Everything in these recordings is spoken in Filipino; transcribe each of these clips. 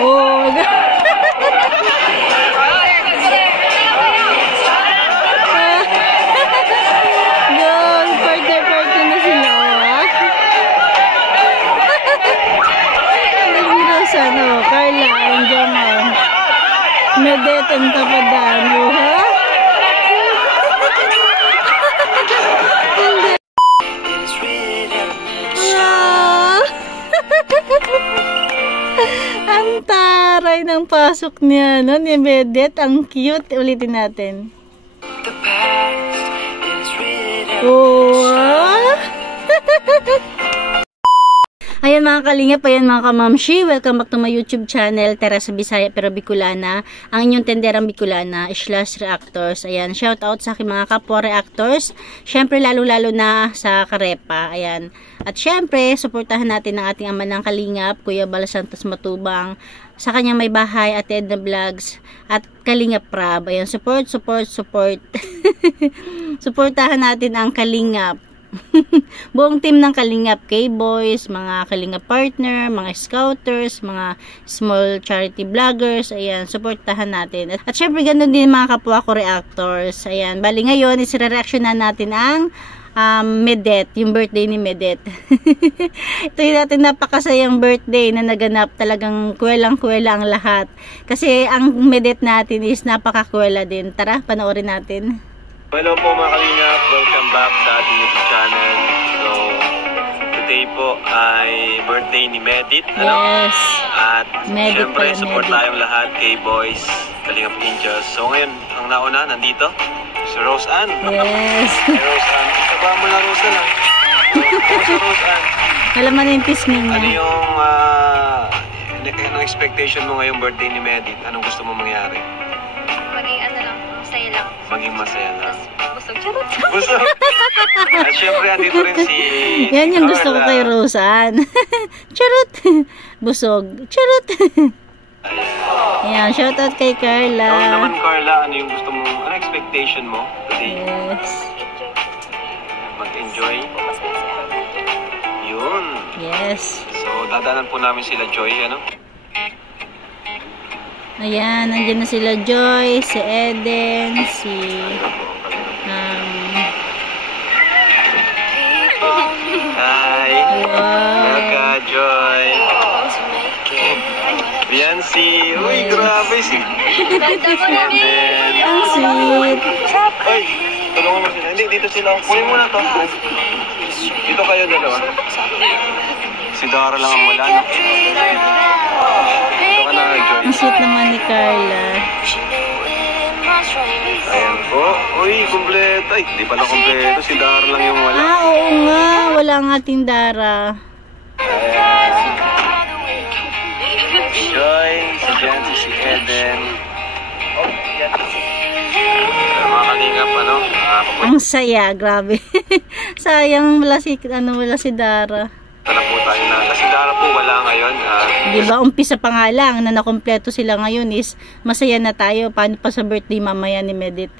Oh, partner na sila. Ano, Carla, andiyan mo. Medet ang tapadan mo, ha? Ang taray ng pasok niya, no? Ni Medet, ang cute. Ulitin natin. Oh, ayan mga kalingap, ayan mga kamamshi, welcome back to my YouTube channel, Teresa Bisaya pero Bicolana, ang inyong tenderang Bicolana, / reactors. Ayan, shout out sa aking mga kapwa reactors, syempre lalo-lalo na sa Karepa, ayan. At syempre, suportahan natin ang ating ama ng kalingap, Kuya Bal Santos Matubang, sa kanyang may bahay, at Edna Vlogs, at Kalingap Prab. Ayan, support. Suportahan natin ang kalingap. Buong team ng Kalingap K-Boys, mga Kalingap partner, mga scouters, mga small charity vloggers, ayan, supportahan natin. At syempre ganoon din mga kapwa ko reactors. Ayan, bali ngayon isire-reactionan natin ang Medet, yung birthday ni Medet. Ito yung natin napakasayang birthday na naganap, talagang kwelang-kwela ang lahat. Kasi ang Medet natin is napakakwela din. Tara, panoorin natin. Hello po mga kalingap, welcome back sa ating YouTube channel. So, today po ay birthday ni Medit. Yes. At Medit syempre, support Medit. tayong lahat, K-Boys, Kalingap Angels. So ngayon, ang nauna, nandito, si Rose Ann. Yes. Hey, Rose Ann, isaba mo na Rose Ann. Sa Rose Ann. Alam mo na yung pisngi niya. Ano yung expectation mo ngayong birthday ni Medit? Anong gusto mo mangyari? Maging ano lang, masaya lang. Maging masaya lang. Busog, charot. Busog. At syempre, andito rin si Yan yung gusto ko kay Roseanne. Charot. Busog. Charot. Ayan, shoutout kay Carla. Ikaw naman, Carla, ano yung gusto mo, ano expectation mo today? Yes. Mag-enjoy. Yun. Yes. So, dadanan po namin sila Joy, ano? Ayan, nandiyan na sila Joy, si Eden, si Hi! wow. Welcome, Joy! Biancy! Uy, grabe si Eden! ang sweet. Ay! Tulungan mo sila. Hindi, dito sila. Kunin mo na to. Dito kayo dalawa. Si Dara lang ang wala, no? Dito ka na, Joy. Ang sweet naman ni Carla. Ayan po. Uy, kumpleto. Ay, di pala kumpleto. Si Dara lang yung wala. Ah, oo nga. Wala ang ating Dara. Ayan. Si Joy, si Jancy, si Eden. Mga kalingap, ano? Ang saya, grabe. Sayang wala si Dara. Tara po tayo na. Kasi Dara po wala ngayon. Diba, umpisa pa nga lang na nakompleto sila ngayon is masaya na tayo. Paano pa sa birthday mamaya ni Medit?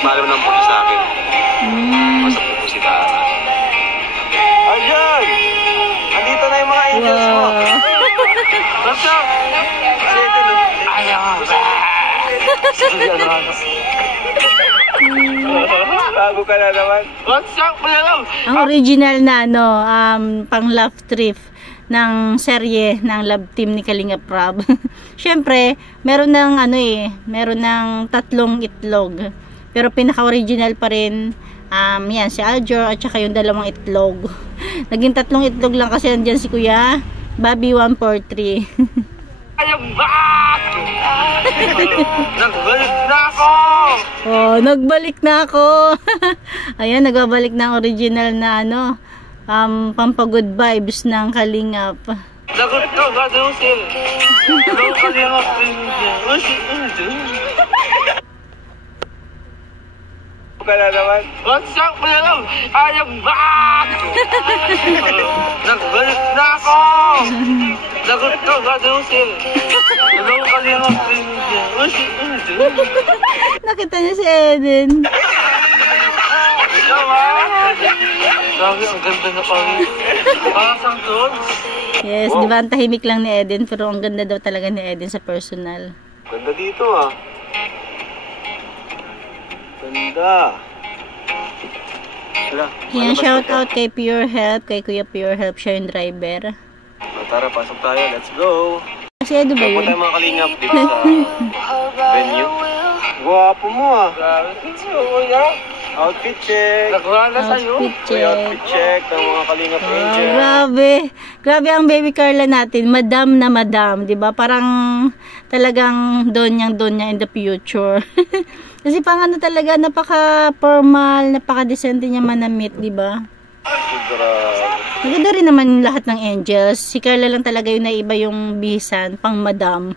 Malam lang po siya sa akin. Masa po si Dara. Ayun! Andito na yung mga angels mo. What's up? Ayaw nga. Bago ka na naman. What's up? Ang original na pang love trip ng serye ng love team ni Kalingap Prab. Syempre, meron ng 3 itlog. Pero pinaka-original pa rin yan si Aljor at saka yung 2 itlog. Naging 3 itlog lang kasi andyan si Kuya Bobby 143. I'm back! Nagbalik na ako! Oh, nagbalik na ako. Ayan, nagbabalik na ang original na pampagood vibes ng Kalingap. Lagot ko, gadusin. Hello, Kalingap. Ka na naman. What's up, Kalingap? I am back! Nagbalik na ako! Lagot ko, gadusin. Hello, Kalingap. Nakita niya si Eden. Ikaw ha? Grabe, ang ganda na kami. Parang doon. Yes, Wow. di ba ang tahimik lang ni Eden, pero ang ganda daw talaga ni Eden sa personal. Ganda dito ah. Ganda. Wala. Yan, shout out kay Pure Help, kay Kuya Pure Help, siya yung driver. Tara, pasok tayo. Let's go. Kasi ano ba Saan po yun? tayo mga kalingap dito sa venue? Guwapo mo ah. Outfit check. Outfit check. Outfit check ng mga kalingap Oh, angel. grabe. Grabe ang baby Carla natin. Madam na madam, 'di ba? Parang talagang donyang in the future. Kasi pang ano talaga, napaka-formal, napaka-decente niya manamit, 'di ba? Grabe. Maganda rin naman lahat ng angels. Si Carla lang talaga yung naiba yung bihisan, pang madam.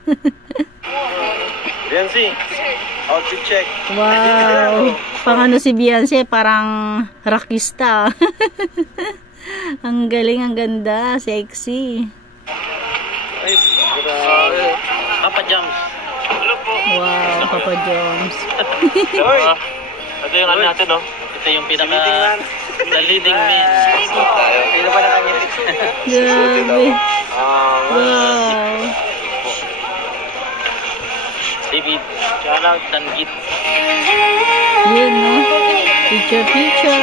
Beyonce, outfit check. Wow. Pang ano si Beyonce, parang rockista. Ang galing, ang ganda, sexy. Ay, grabe. Papa Jams. Wow, Papa Jones. Hoy! Ito yung ano natin, no? Ito yung pinaka... Leading man. The leading man. Tayo. Pino pa nakangiti. Grabe. Ah, Wow. David, shout out, Tanggit. Yun, no? Picture.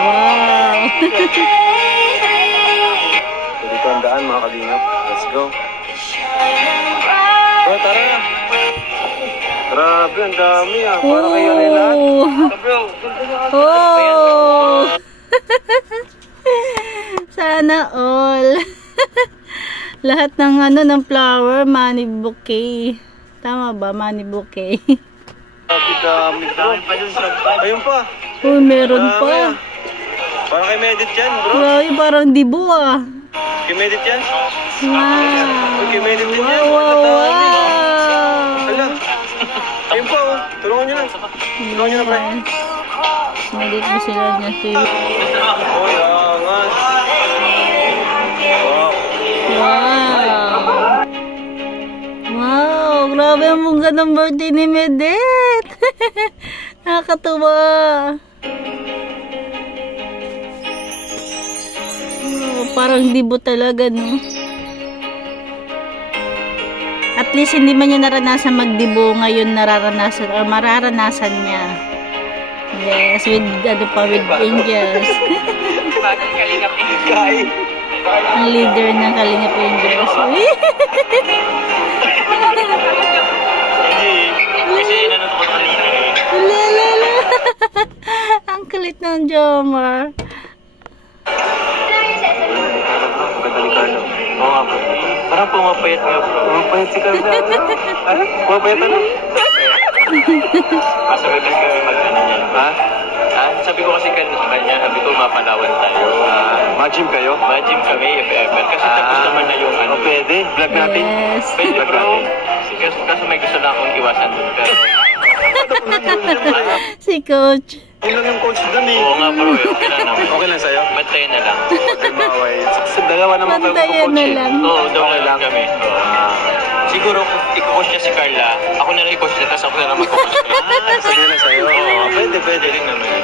Wow. dito ang daan mga kalingap. Let's go. Oh, tara na. Grabe, ang dami ah. Para kayo na lahat. Oh. Sana all. Lahat ng ano ng flower, money bouquet. Tama ba, money bouquet? Grabe, dami bro. Ayun pa. Uy, meron pa. Parang kay Medit yan bro. Grabe, parang dibo ah. Kay Medit yan. Wow. Kay Medit din yan. Wow, wow. Hala. Ayun pa oh. Tulungan nyo lang. Tulungan nyo na pre. Medit ba sila niya sa'yo? Oh, yangas. Wow. Wow. Wow, grabe ang mungga ng birthday ni Medit. Nakakatuwa. Oh, parang dibo talaga, no? At least hindi man niya naranasan magdibo, ngayon nararanasan or mararanasan niya. Yes, with ano pa, with angels. Bagong kalingap Kai. Ang leader ng Kalingap Angels. Kasi nanonood ko kanina eh. Lala. Ang kulit ng Jomar. Maganda ni Carlo. Oo nga bro. Parang pumapayat nga bro. Pumapayat si Carlo. Ano? Pumapayat ano? Sabi ko kami mag-ano niya. Ha? Sabi ko kasi sa kanya, sabi ko mapalawan tayo. Mag-gym kayo? Mag-gym kami if ever. Kasi tapos naman na yung ano. Oh, pwede. Vlog natin. Yes. Pwede bro. Kasi may gusto lang akong iwasan dun. Pero Si Coach. Yun lang yung coach dun eh. oo nga bro. Okay lang naman. Okay lang sa'yo? Bantayan na lang. Ay, baway. Sa dalawa naman kayo Pantayan coach na eh. lang. Oo, okay lang kami. Siguro kung i-coach niya si Carla, ako na lang i-coach niya, tapos ako na lang mag-coach niya. Sabi na sa'yo. Oo, Pwede rin naman.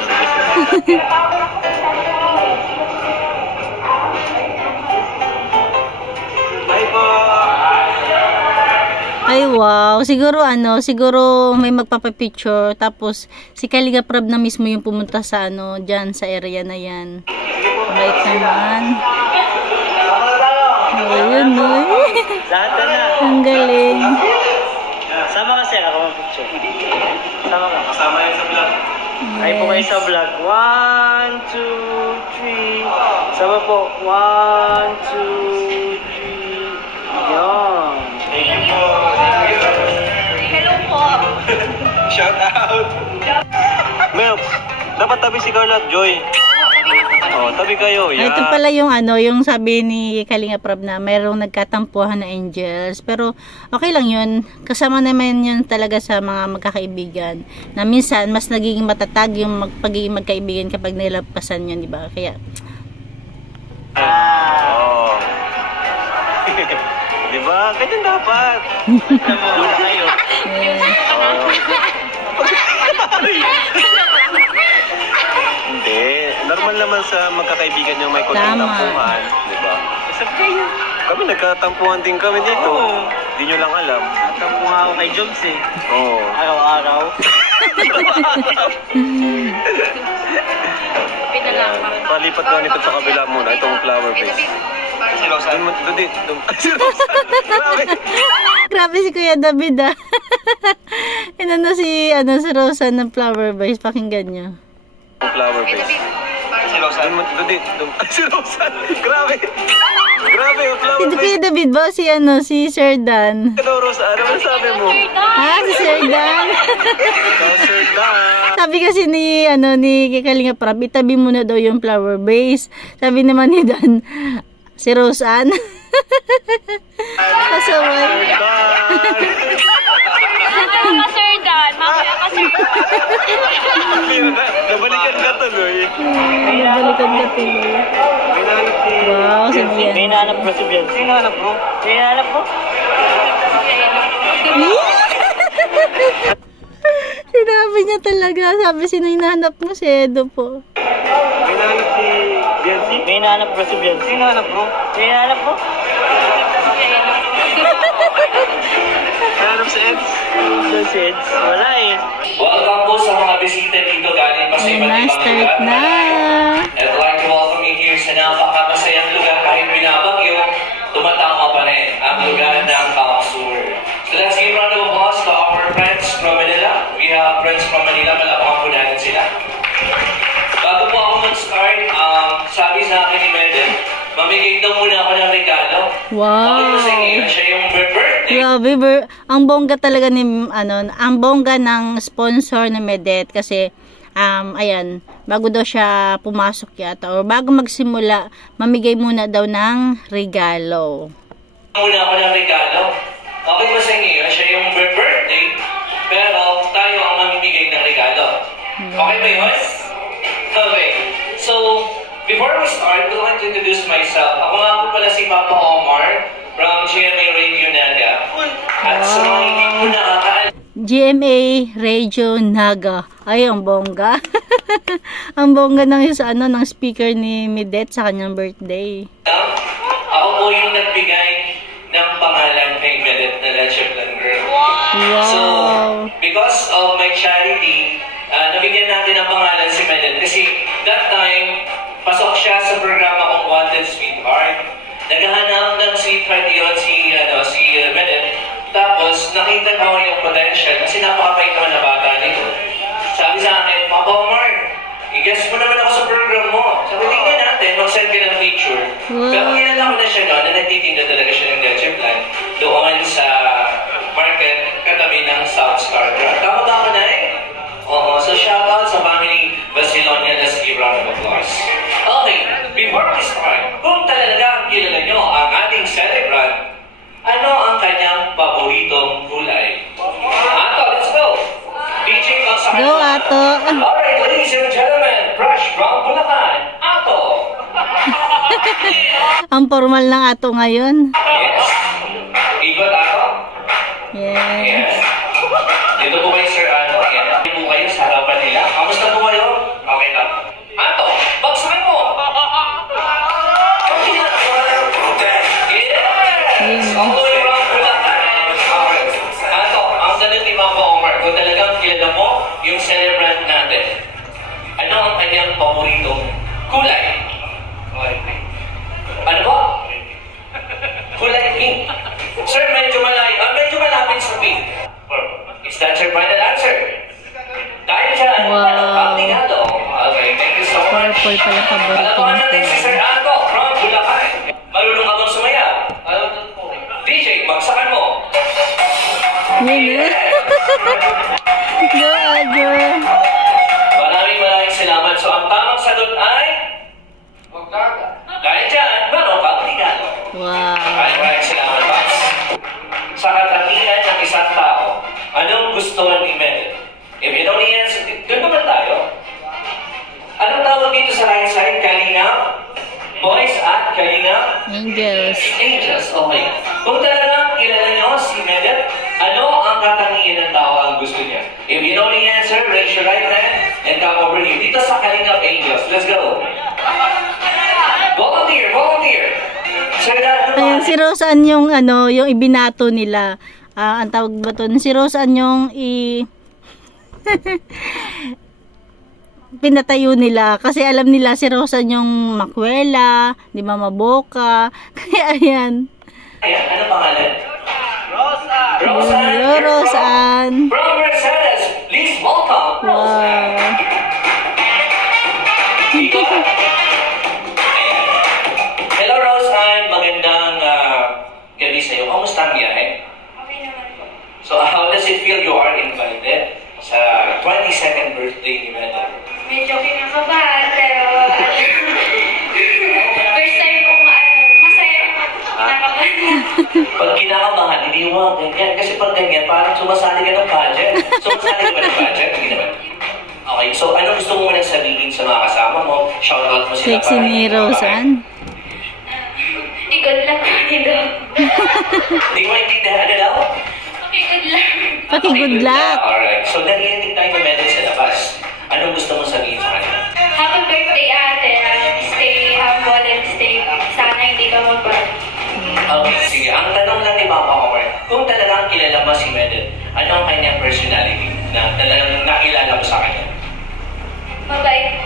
Hi po! Ay wow, siguro may magpapapicture tapos si Kalinga Prab na mismo yung pumunta sa diyan sa area na yan. Bait naman. Ayun, no. Lahat na. Ang galing. Sama kasi ako mag-picture. Sama ka. Kasama yun sa vlog. Ay po kayo sa vlog. 1, 2, 3. Sama po. 1, 2, 3. Yan. Thank you po. Hello po. Shout out! Mel, dapat tabi si Carla at Joy. Oh, tabi kayo. Ay, ito pala yung yung sabi ni Kalinga Prab na mayroong nagkatampuhan na angels. Pero okay lang yun. Kasama naman yun talaga sa mga magkakaibigan. Na minsan, mas nagiging matatag yung pagiging magkaibigan kapag nilapasan yun, di ba? Kaya, Oh. Di ba? Ganyan dapat. Wala kayo. yeah. Hindi. Normal naman sa magkakaibigan yung may konting Tama. tampuhan, di ba? Kami nagkatampuhan din kami dito. Hindi nyo lang alam. Tampungan ako kay Jobs eh. Oo. Araw-araw. Pinalaman. Palipat ka nito sa kabila muna, itong flower base. Si Rosa. Doon din. Si Rosa. Grabe. Grabe si Kuya David ah. Inano si Rosa ng flower vase, pakinggan niyo. Yung flower base. Si Rosa. Doon din. Si Rosa. Grabe. Grabe yung flower Si base. Kuya David ba? Si Sir Dan. Hello, Rosa. Ano ang sabi mo? Si Sir Dan. Hello, Sir Dan. Sabi kasi ni Kalinga Prab, itabi muna daw yung flower vase. Sabi naman ni Dan, si Roseanne. Pasaway. Sir Dan. Mamaya ka, Sir Dan. Mamaya ka, Sir Dan. Nabalikan ka tuloy. Nabalikan ka tuloy. Wow, si Bian. May nahanap bro si Bian. May nahanap bro. May nahanap bro. Sinabi niya talaga. Sabi, sino hinahanap mo? Si Edo po. May nahanap si Biancy. May nahanap bro si Bian. May nahanap bro. May nahanap bro. Nahanap si Eds. So Seds, wala eh. Welcome po sa mga bisita dito galing pa sa iba't ibang Start lugar. na. I'd like to welcome you here sa napakamasayang lugar kahit binabagyo, tumatama pa rin ang lugar ng Kamasur. So let's give a round of applause to our friends from Manila. We have friends from Manila, malapakan po natin sila. Bago po ako mag-start, sabi sa akin ni Meden, mamigay daw muna ako ng regalo. Wow. Bakit kasi siya yung birthday. Grabe, ang bongga talaga ang bongga ng sponsor ni Medet kasi ayan, bago daw siya pumasok yata or bago magsimula, mamigay muna daw ng regalo. Muna ako ng regalo. Okay ba sa inyo? Siya yung birthday, pero tayo ang mamimigay ng regalo. Okay ba yun? Okay. So, before we start, I'd like to introduce myself. Ako nga po pala si Papa Omar from GMA Radio Naga. At sa mga hindi po nakakaalam, GMA Radio Naga. Ay, ang bongga. Ang bongga ng speaker ni Medet sa kanyang birthday. ako po yung nagbigay ng pangalan kay Medet na Legendland Girl. So, Wow. because of my charity, nabigyan natin ng pangalan si Medet kasi that time, pasok siya sa programa kong Wanted Sweetheart. Naghahanap ng sweetheart yun si Medet. Tapos, nakita ko yung potential kasi napakabait naman na bata nito. Sabi sa akin, Papa Omar, i-guess mo naman ako sa program mo. Sabi, tingnan natin, mag-send ka ng picture. Pero kilala ko na siya noon na nagtitinda talaga siya ng Legendland doon sa market katabi ng South Scarborough. Tama ba ako na eh? Oo, so shoutout sa family Basilonia. Let's give round of applause. Okay, before we start, kung talagang kilala nyo ang ating celebrant, ano ang kanyang paboritong kulay? Ato, let's go! DJ Magsakay. Go, Ato. Alright, ladies and gentlemen, Fresh from Bulacan, Ato! Ang formal ng Ato ngayon. Yes. Ikot Ato? Yes. Yes. Dito po kayo, Sir Ato. Yan. Dito po kayo sa harapan nila. Kamusta po kayo? Okay lang. Ato, magsakay mo! Yes! All the way around Bulacan. Alright. Ato, ang tanong ni Papa Omar, kung talagang kilala mo yung celebrant natin, ano ang kanyang paboritong kulay? Ano ba? Kulay pink. Sir, medyo malapit sa pink. Is that your final answer? Dahil dyan, Wow. Pagtigado. Okay, thank you so much. Purple pala paborito Palapakan ng natin si Sir Ato from Bulacan. Marunong ka bang sumayaw? DJ, magsakan mo. Yun eh. Go, Ago. Maraming salamat. So, ang tamang sagot ay... Dahil dyan, meron kang regalo. Wow. Maraming salamat, Paps. Sa katangian ng isang tao, anong gusto mong i-mail? If you know the answer, doon naman tayo. Anong tawag dito sa right side? Kalinga? Boys at Kalinga? Angels. Angels, okay. Kung talagang kilala nyo si Medet, ano ang katangian ng tao ang gusto niya? If you know the answer, raise your right hand and come over here. Dito sa Kalinga Angels. Let's go. Volunteer, volunteer. Sir, ano Ayan, si Roseanne yung ano, yung ibinato nila. Ang tawag ba to? Si Roseanne yung pinatayo nila kasi alam nila si Roseanne yung makwela, di ba, maboka. Kaya ayan. Ayan, ano pangalan? Roseanne. Hello, Roseanne. From Mercedes, please welcome Roseanne. Wow. Dito. Hello, Roseanne. Magandang gabi sa'yo. Kamusta ang biyahe? Okay naman po. So, how does it feel you are invited sa 22nd birthday ni Mel? Medyo kinakabahan, pero first time kong masaya naman. Kinakabahan. Pag kinakabahan, hindi mo ganyan. Kasi pag ganyan, parang sumasali ka ng budget. Sumasali ka ba ng budget? Hindi naman. Okay, so ano gusto mo nang sabihin sa mga kasama mo? Shoutout mo sila Sexy ni Roseanne. Good luck nito. Hindi mo maintindihan, ano daw? Okay, good luck. Pati good luck. Alright, so nag-iintig tayo ng medal sa labas. Anong gusto mo sabihin sa kanila? Happy birthday, ate. Stay humble and stay. Sana hindi ka magbago. Okay, sige. Ang tanong lang ni Mama Omar, kung talagang kilala mo si Medel, ano ang kanyang personality na talagang nakilala mo sa kanya? Mabait.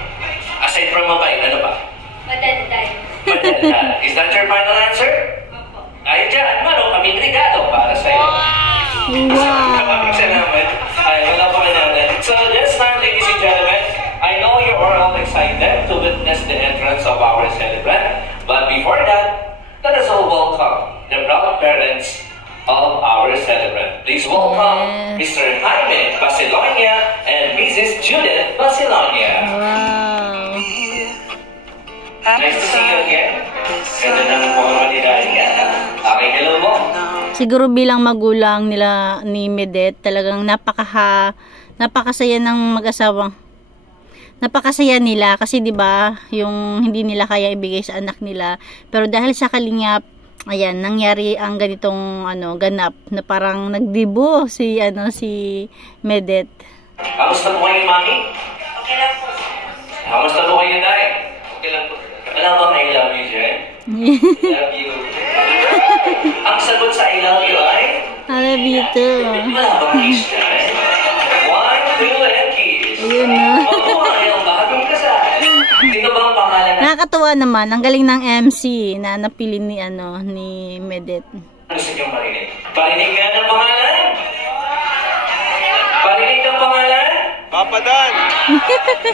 Aside from mabait, ano pa? Madanday. Madala. Is that your final answer? Opo. Ay, dyan, mano, kaming regalo para sa'yo. Wow. Salamat. Ay, wala pa ka natin. So, this time, ladies and gentlemen, I know you are all excited to witness the entrance of our celebrant. But before that, let us all welcome the proud parents of our celebrant. Please welcome Mr. Jaime Basilonia and Mrs. Judith Basilonia. Wow. Nice to see you again. Ganda ng mga nila. Okay, hello mo. Siguro bilang magulang nila ni Medet, talagang napakasaya ng mag-asawang. Napakasaya nila kasi 'di ba, yung hindi nila kaya ibigay sa anak nila. Pero dahil sa kalingap, ayan, nangyari ang ganitong ganap na parang nagdibo si Medet. Kamusta po kayo, Mami? Okay lang po. Kamusta po kayo, Day? Okay lang po. Wala bang I love you, Jen? I love you. Ang sagot sa I love you ay? I love you too. Wala bang kiss, Jen? 1, 2, and kiss. Ayun na. Oo, ayaw bagong kasal. Sino bang pangalan na? Nakakatuwa naman, ang galing ng MC na napili ni Medet. Gusto niyong marinig? Parinig nga ng pangalan? Parinig ng pangalan? Papa Dan!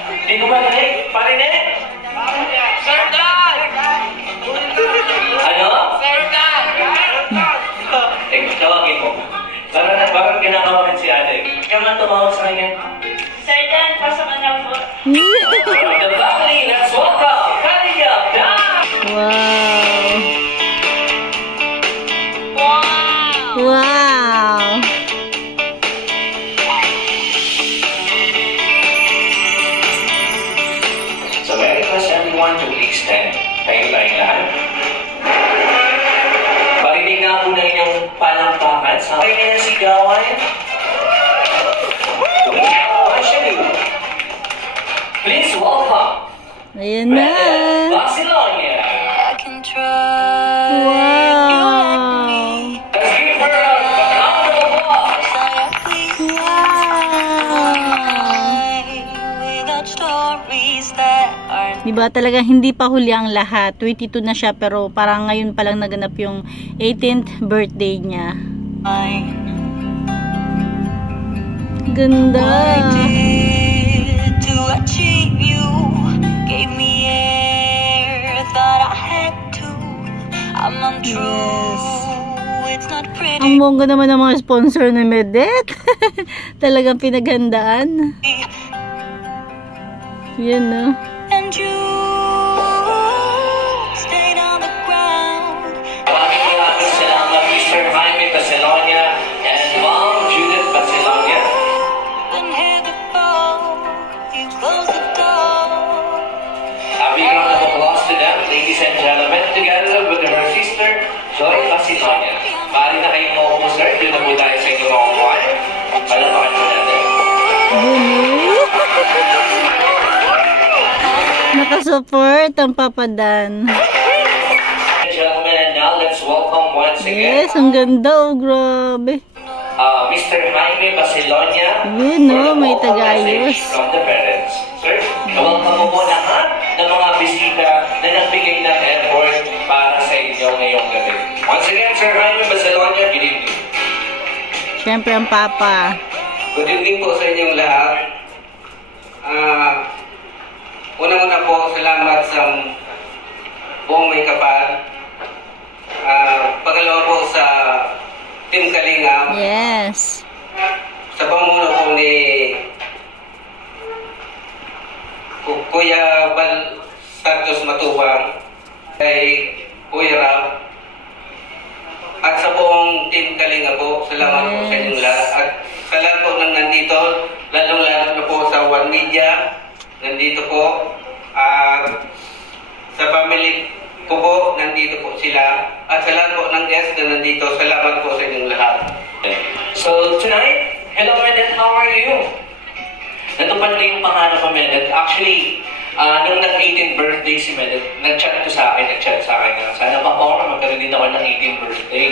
Hindi ko marinig. Parinig? Sir Dan! Ano? Sir Dan! Tawagin mo. Parang ginagawa si ate. Kaya man tumawag sa kanya. Sir Dan, pasok ka na po. From the family, let's welcome Kalia Dan! Wow. Wow. So may request everyone to please stand. Tayo tayong lahat. Parinig nga po na inyong palampakan sa kanya ng sigawan. Please welcome Ayan na. Basilonia. Wow. Let's give her a round of applause. Diba talaga hindi pa huli ang lahat. 22 na siya pero parang ngayon pa lang naganap yung 18th birthday niya. Ganda. Yes. Ang bongga naman ng mga sponsor na Medet. Talagang pinaghandaan. Yan no. Maraming salamat Mr. Jaime Basilonia and Mom Judith Basilonia. A big round of applause to them, ladies and gentlemen, together with her sister, Joy Basilonia. Mari na kayong maupo, sir. Doon na po tayo sa inyong mga kuwan. Palapakan mo natin. Nakasupport ang Papa Dan. once again. Yes, ang ganda oh, grabe. Mr. Jaime Basilonia. Yun no, may tagayos. From the parents. Sir, welcome mo po lahat ng mga bisita na nagbigay ng effort para sa inyo ngayong gabi. Once again, Sir Jaime Basilonia, good evening. Siyempre ang papa. Good evening po sa inyong lahat. Unang-una po, salamat sa buong may kapal. Pangalawa po sa Team Kalingap. Yes. Sa pamuno po ni Kuya Bal Santos Matubang, kay Kuya Rap, at sa buong Team Kalingap po, salamat po sa inyong lahat. At sa lahat po nang nandito, lalong-lalo na po sa One Media, nandito po. Sa family ko po, nandito po sila. At sa lahat po ng guests na nandito, salamat po sa inyong lahat. So tonight, hello Medet, how are you? Natupad na yung pangarap ko, Medet. Actually, nung nag-18th birthday si Medet, nag-chat sa akin na sana pa po ako magkaroon din ako ng 18th birthday.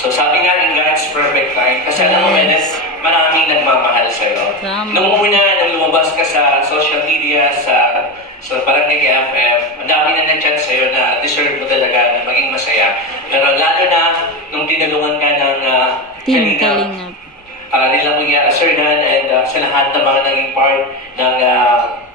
So sabi nga in God's perfect time, kasi alam mo Medet, maraming nagmamahal sa'yo. Nung una, nung lumabas ka sa social media, sa Barangay FM, ang dami na nag-chat sa'yo na deserve mo talaga na maging masaya. Pero lalo na, nung tinulungan ka ng Team Kalingap. Nila Kuya Serdan and sa lahat ng mga naging part ng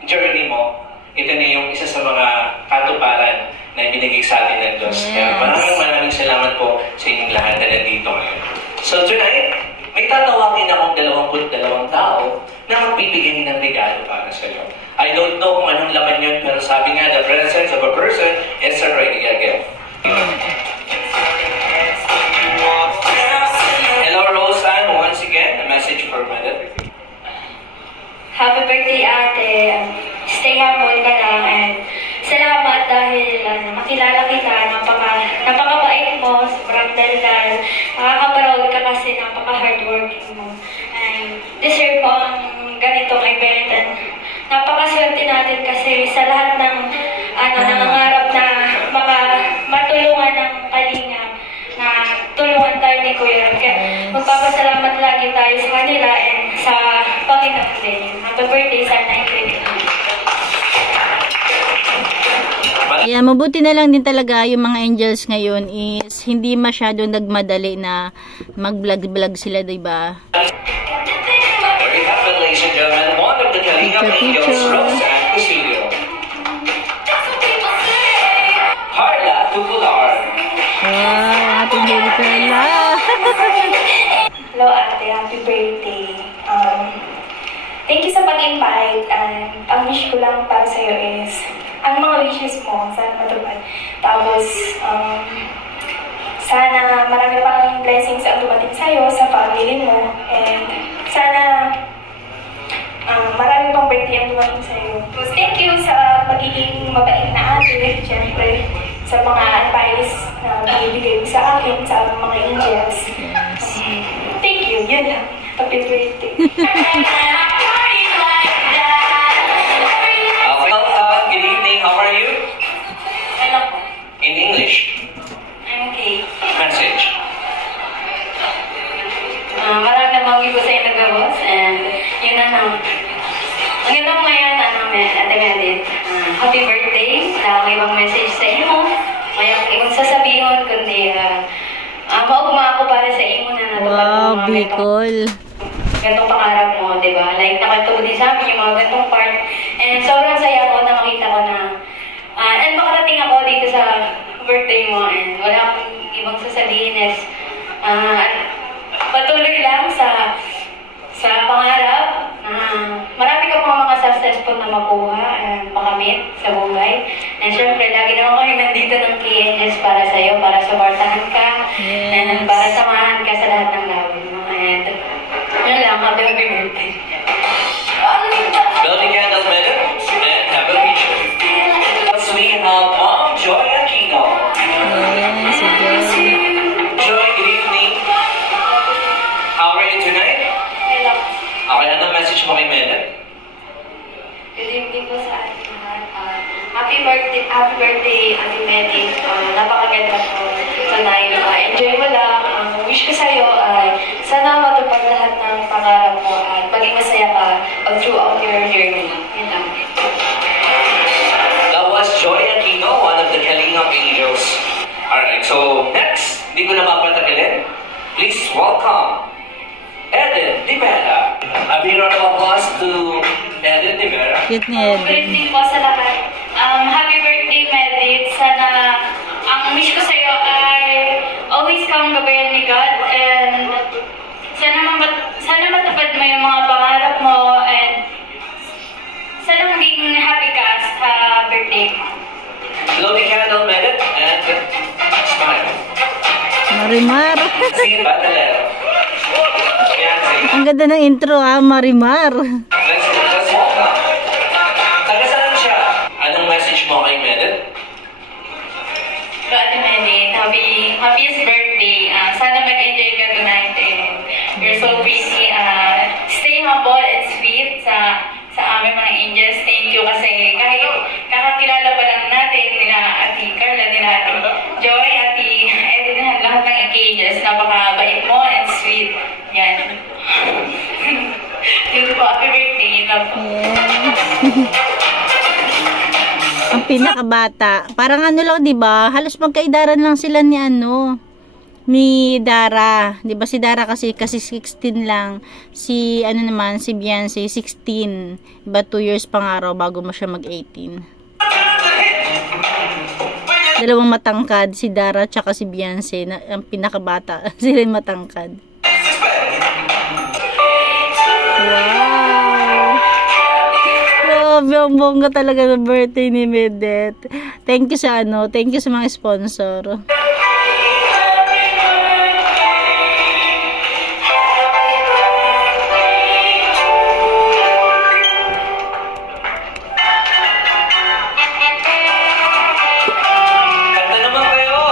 journey mo, ito na yung isa sa mga katuparan na ibinigay sa atin ng Diyos. Yes. Kaya maraming salamat po sa inyong lahat na nandito ngayon. So tonight, may tatawagin akong 22 tao na magbibigay ng regalo para sa iyo. I don't know kung anong laman yun, pero sabi nga, the presence of a person is already a gift. Hello, Roseanne. Once again, a message for Medet. Happy birthday, ate. Stay humble ka lang. And salamat dahil makilala kita. Napakabait mo. Sobrang daldal. Nakaka-proud ka kasi napaka-hardworking mo. And deserve mo ang ganitong event. And napakaswerte natin kasi sa lahat ng nangangarap na matulungan ng Kalinga, na tulungan tayo ni Kuya Ram. Kaya magpapasalamat lagi tayo sa kanila and sa Panginoon din. Happy birthday, sana i-credit mo. Yeah, mabuti na lang din talaga yung mga angels ngayon is hindi masyado nagmadali na mag-vlog sila, diba? There you have it, ladies and gentlemen. One of the Kalinga angels, Roseanne Cusilio. Carla Tupular. Wow, happy birthday, Carla! Hello, ate. Happy birthday. Thank you sa pag-invite. Ang wish ko lang para sa'yo is ang mga wishes mo, sana matupad. Tapos, sana marami pang blessings ang dumating sa'yo, sa family mo. And sana marami pang birthday ang dumating sa'yo. Thank you sa pagiging mabait na ate. Siyempre, sa mga advice na binibigay mo sa akin, sa mga angels. Thank you. Yun lang. Happy birthday. Good evening. How are you? Hello po. In English. I'm okay. Message. Marami na bang ko sa'yo nag-boss and yun na lang. Ang ganda mo ngayon, Ate Medet. Happy birthday. Wala akong ibang message sa iyo. May ibang sasabihin, kundi maugma ako para sa iyo na natupad Wow, mo Bicol. gantong pangarap mo, di ba? Like, nakatuwa din sa amin yung mga gantong part. And sobrang saya ko na makita ko na and makarating ako dito sa birthday mo and wala akong ibang sasabihin is patuloy lang sa pangarap na marami ka pang mga successful na makuha and makamit sa buhay. And syempre, lagi naman kami nandito ng KNS para sa'yo, para supportahan ka, and para samahan ka sa lahat ng gawin mo. And yun lang, happy birthday. Building candles, Medet, and have a picture. So we have Mom Joy Aquino. Yes, again. Joy, good evening. How are you tonight? Hello. Okay, ano message mo kay Medet? Good evening po sa ating lahat. Happy birthday, Ate Medet. Napakaganda po. Sa tonight. Enjoy mo lang. Ang wish ko sa'yo ay sana matupad lahat ng pangarap mo at maging masaya ka throughout your journey. Yun lang. That was Joy Aquino, one of the Kalingap Angels. Alright, so next, hindi ko na mapatagalin. Please welcome Eden Di Vera. A big round of applause to Eden Di Vera. Cute ni Happy Eden. birthday po sa lahat. Happy birthday, Medit. Sana, ang wish ko sa'yo ay always kang gabayan ni God and sana matupad mo yung mga pangarap mo and sana maging happy ka sa birthday mo. Blow the candle, Medit, and smile. Marimar. Si Batalero. Yan, si. Ang ganda ng intro ha, Marimar. Let's welcome. Taga saan siya? Anong message mo kay Medit? Ate Medit, happiest birthday. Sana mag-enjoy ka tonight and you're so busy. Stay humble and sweet sa aming mga angels. Thank you kasi kahit kakakilala pa lang natin nila Ate Carla, nila Ate Joy, Ate Eden, lahat ng angels. Napakabait mo and sweet. Yan. Yun po, happy birthday. Love po. Ang pinakabata. Parang ano lang, 'di ba? Halos magkaidaran lang sila ni Dara. 'Di ba si Dara kasi 16 lang. Si si Beyonce 16. Iba 2 years pang araw bago mo siya mag-18. Dalawang matangkad, si Dara tsaka si Beyonce, ang pinakabata. Sila yung matangkad. Wow! Grabe, ang bongga talaga ng birthday ni Medet. Thank you sa mga sponsor. Kanta naman kayo!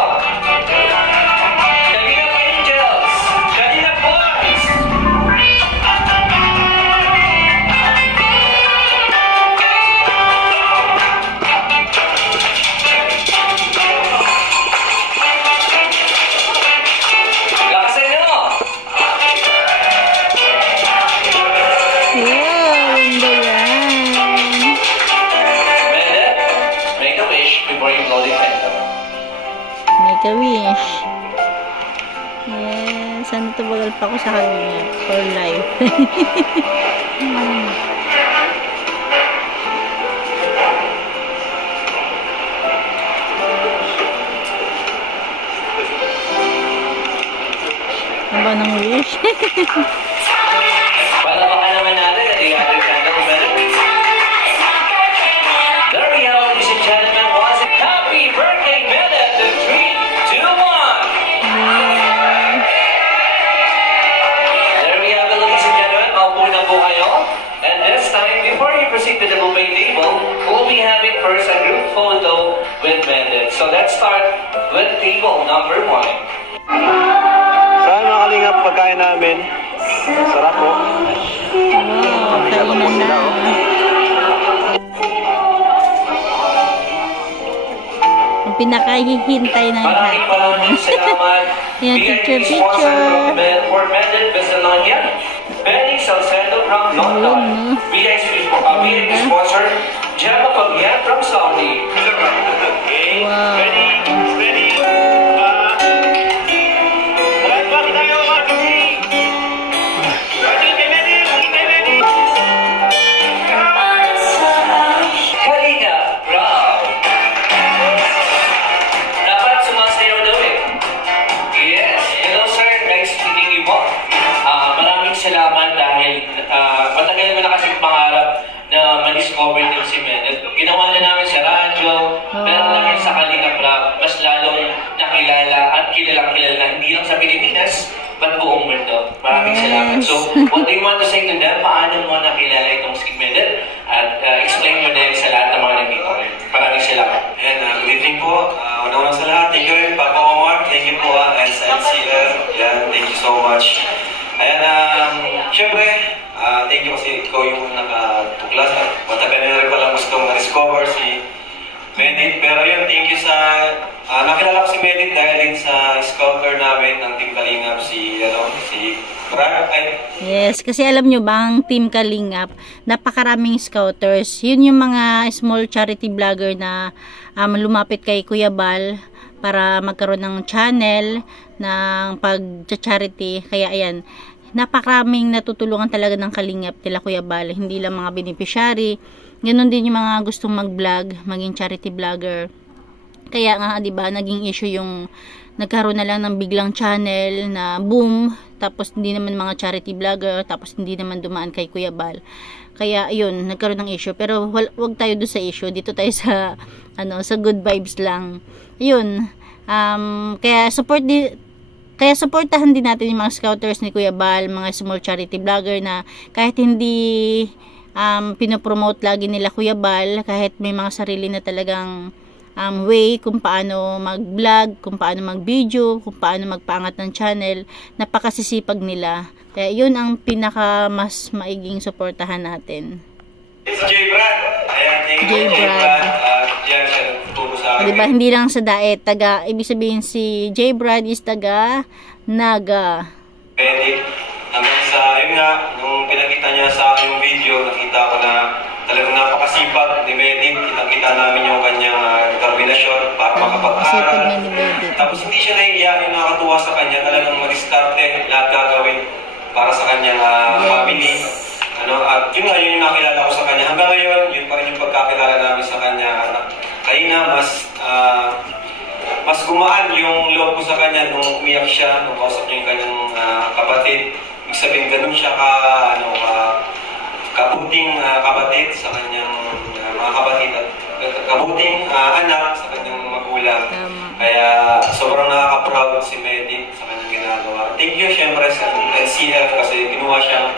Kalingap Angels! Kalingap Boys! Lakasan nyo! Wow, ganda yan. Medet, make a wish before you blow the candle. Make a wish. Yes, sana tumagal pa ako sa kanya for life. Ano ba ng wish? Palabakan naman natin at i-ating candle, Medet. There we go, ladies and gentlemen, was it happy birthday, Medet? 3, 2, 1! There we have it, ladies and gentlemen. Maupo na po kayo. And this time, before you proceed to the buffet table, we'll be having first a group photo with Medet. So let's start with table number 1. Saan mga kalingap pagkain namin? Sarap po. Wow, kainan na. Ang pinakahihintay ng lahat. Maraming salamat. Yan, VIP picture. sponsor for Medet Vesalania, Benny Salcedo from London. Ayun, no? VIP sponsor, Gemma Pagyan from Saudi. Okay, Wow. ready? Kalina, proud. Dapat sumasayaw daw eh. Yes. Hello sir, nice meeting you po. Maraming salamat dahil matagal mo na kasi pangarap na ma-discover din si Medet. Ginawa na namin sa radyo, pero dahil sa Kalina Prab, mas lalong nakilala at kilalang-kilala hindi lang sa Pilipinas, but buong mundo. Maraming salamat. So, what do you want to say to them? Paano mo nakilala itong si Medet? At explain mo din sa lahat ng mga nandito. Maraming salamat. Ayan, good evening po. Una-una sa lahat, thank you, Papa Omar. Thank you po, SLCF. Ayan, thank you so much. Ayan, syempre, thank you kasi ikaw yung nakatuklas at matagal na rin pala gusto mong na-discover si Medet. Pero yun, thank you sa, nakilala ko si Medet dahil din sa scouter namin ng Team Kalingap, si Brad. Yes, kasi alam nyo ba, ang Team Kalingap, napakaraming scouters. Yun yung mga small charity vlogger na lumapit kay Kuya Bal para magkaroon ng channel ng pag-charity. Kaya ayan, napakaraming natutulungan talaga ng Kalingap nila Kuya Bal. Hindi lang mga beneficiary, ganoon din yung mga gustong mag-vlog, maging charity vlogger. Kaya nga, 'di ba, naging issue yung nagkaroon na lang ng biglang channel na boom, tapos hindi naman mga charity vlogger, tapos hindi naman dumaan kay Kuya Bal. Kaya ayun, nagkaroon ng issue. Pero wag tayo doon sa issue. Dito tayo sa sa good vibes lang. Ayun. Kaya supportahan din natin yung mga scouters ni Kuya Bal, mga small charity vlogger na kahit hindi pinopromote lagi nila Kuya Bal, kahit may mga sarili na talagang way kung paano mag-vlog, kung paano mag-video, kung paano magpaangat ng channel, napakasisipag nila. Kaya yun ang pinaka mas maiging suportahan natin. It's J. Brad. Ayan, thank you J. Brad. Yan siya nagtuturo sa akin. Diba, hindi lang sa daet, ibig sabihin si J. Brad is taga Naga. Pwede. Hanggang sa, yun nga, nung pinakita niya sa akin yung video, nakita ko na talagang napakasipag ni Medit. Kitang-kita namin yung kanyang determinasyon para makapag-aral. Tapos hindi siya nahihiya, yung nakakatuwa sa kanya, talagang mag-starte, lahat gagawin para sa kanyang family. At yun nga, yun yung nakilala ko sa kanya. Hanggang ngayon, yun pa rin yung pagkakilala namin sa kanya. Kaya na, mas gumaan yung loob ko sa kanya nung umiyak siya, nung kausap niya yung kanyang kapatid. Ibig sabihin, ganun siya kabuting kapatid sa kanyang mga kapatid at kabuting anak sa kanyang magulang. Kaya sobrang nakaka-proud si Medit sa kanyang ginagawa. Thank you syempre sa NCF kasi ginawa siyang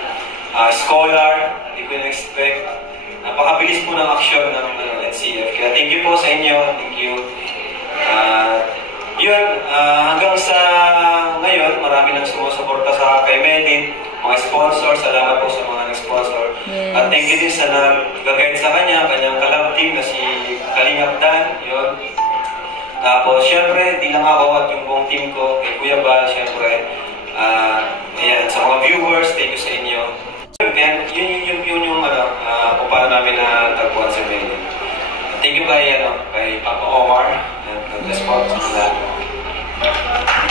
scholar. Hindi ko na-expect. Napakabilis po ng aksyon ng NCF. Kaya thank you po sa inyo. Thank you. Hanggang sa ngayon, marami nang sumusuporta sa kay Medit, mga sponsor, salamat po sa mga nag-sponsor. Yes. At thank you din sa nag-guide sa kanyang kalab team na si Kalingap Dan, yun. Tapos, syempre, di lang ako at yung buong team ko, kay Kuya Bal, syempre. Ayan, sa mga viewers, thank you sa inyo. Then, yun yung kung paano namin natagpuan sa Medit. Thank you kay Papa Omar, nag-sponsor sa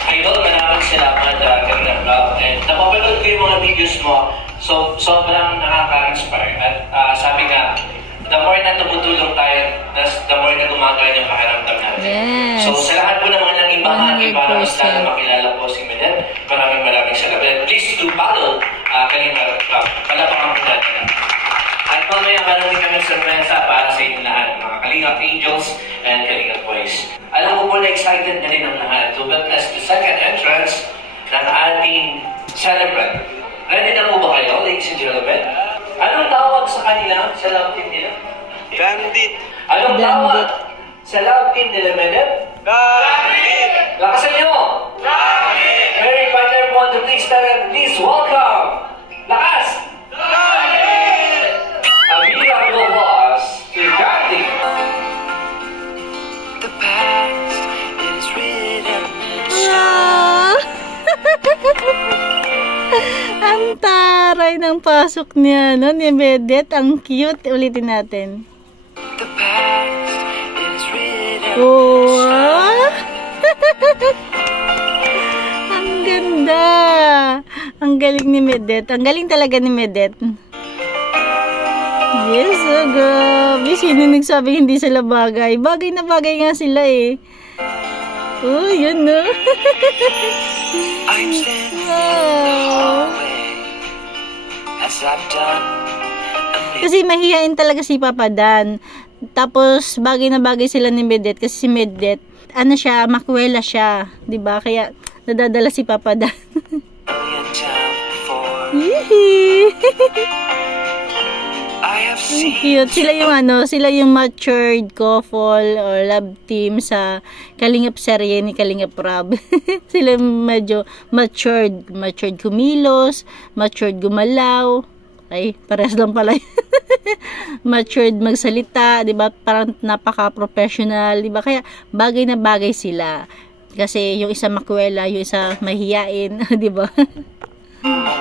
Idol, maraming salamat Kalingap Rob. And napapanood ko yung mga videos mo, so sobrang nakaka-inspire. At sabi nga, the more na tumutulong tayo, the more na gumagana yung pakiramdam natin. Yes. So sa lahat po ng mga naging bahagi para mas lalo makilala po si Medit, maraming salamat. Please do follow Kalingap Rob. Palapakan po natin. At mamaya meron din kami sorpresa para sa inyo lahat, mga Kalingap Angels and Kalingap Boys. Alam ko po na excited na rin ang lahat to witness the second entrance ng ating celebrant. Ready na po ba kayo, ladies and gentlemen? Anong tawag sa kanila sa love team nila? Bandit! Anong tawag sa love team nila, Medit? Bandit! Lakasan nyo! Bandit! Very fine everyone to please stand and please welcome! Lakas! Bandit! A big applause to Bandit! The past is written in Ang taray ng pasok niya, no? Ni Medit, ang cute. Ulitin natin. the past is written Oh! Ang ganda! Ang galing ni Medit. Ang galing talaga ni Medit. Yes, grabe. Sino nagsabi hindi sila bagay? Bagay na bagay nga sila eh. Oh, yun no. I'm standing in the Wow. hallway as I've done Kasi mahihain talaga si Papa Dan. Tapos bagay na bagay sila ni Medit kasi si Medit, siya, makwela siya, 'di ba? Kaya nadadala si Papa Dan. a million times before. Yee! I have Ang seen cute. Sila yung matured couple or love team sa Kalingap serye ni Kalingap Rob. Sila medyo matured kumilos, matured gumalaw. Ay, parehas lang pala. Matured magsalita, 'di ba? Parang napaka-professional, 'di ba? Kaya bagay na bagay sila. Kasi yung isa makwela, yung isa mahiyain, di ba?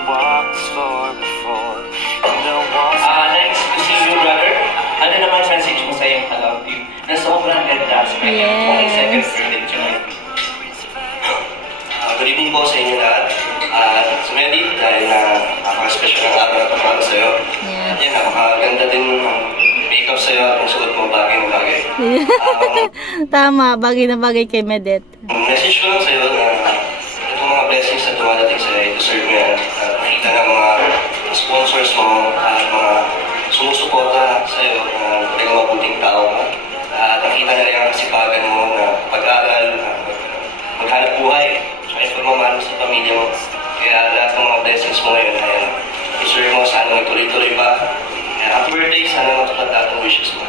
walks for before. The walls Next, to see you, brother. Ano naman message mo sa iyong love team na sobrang ganda sa kanya? Yes. 20 seconds early tonight. Good evening po sa inyo lahat. Sa Medi, dahil napaka-special ng araw na para sa'yo. Yeah. At yan, napakaganda din ng makeup sa'yo at yung suot mo bagay na bagay. Tama, bagay na bagay kay Medet. Message ko lang sa'yo na itong mga blessings na dumadating sa'yo, i-deserve mo yan. At nakita ng mga sponsors mo at mga sumusuporta sa'yo na talagang mabuting tao ka. At nakita nila yung kasipagan mo na pag-aaral, maghanap buhay, at pagmamahal sa pamilya mo. Kaya lahat ng mga blessings mo ngayon ay deserve mo, sana magtuloy-tuloy pa. Kaya happy birthday, sana matupad lahat ng wishes mo.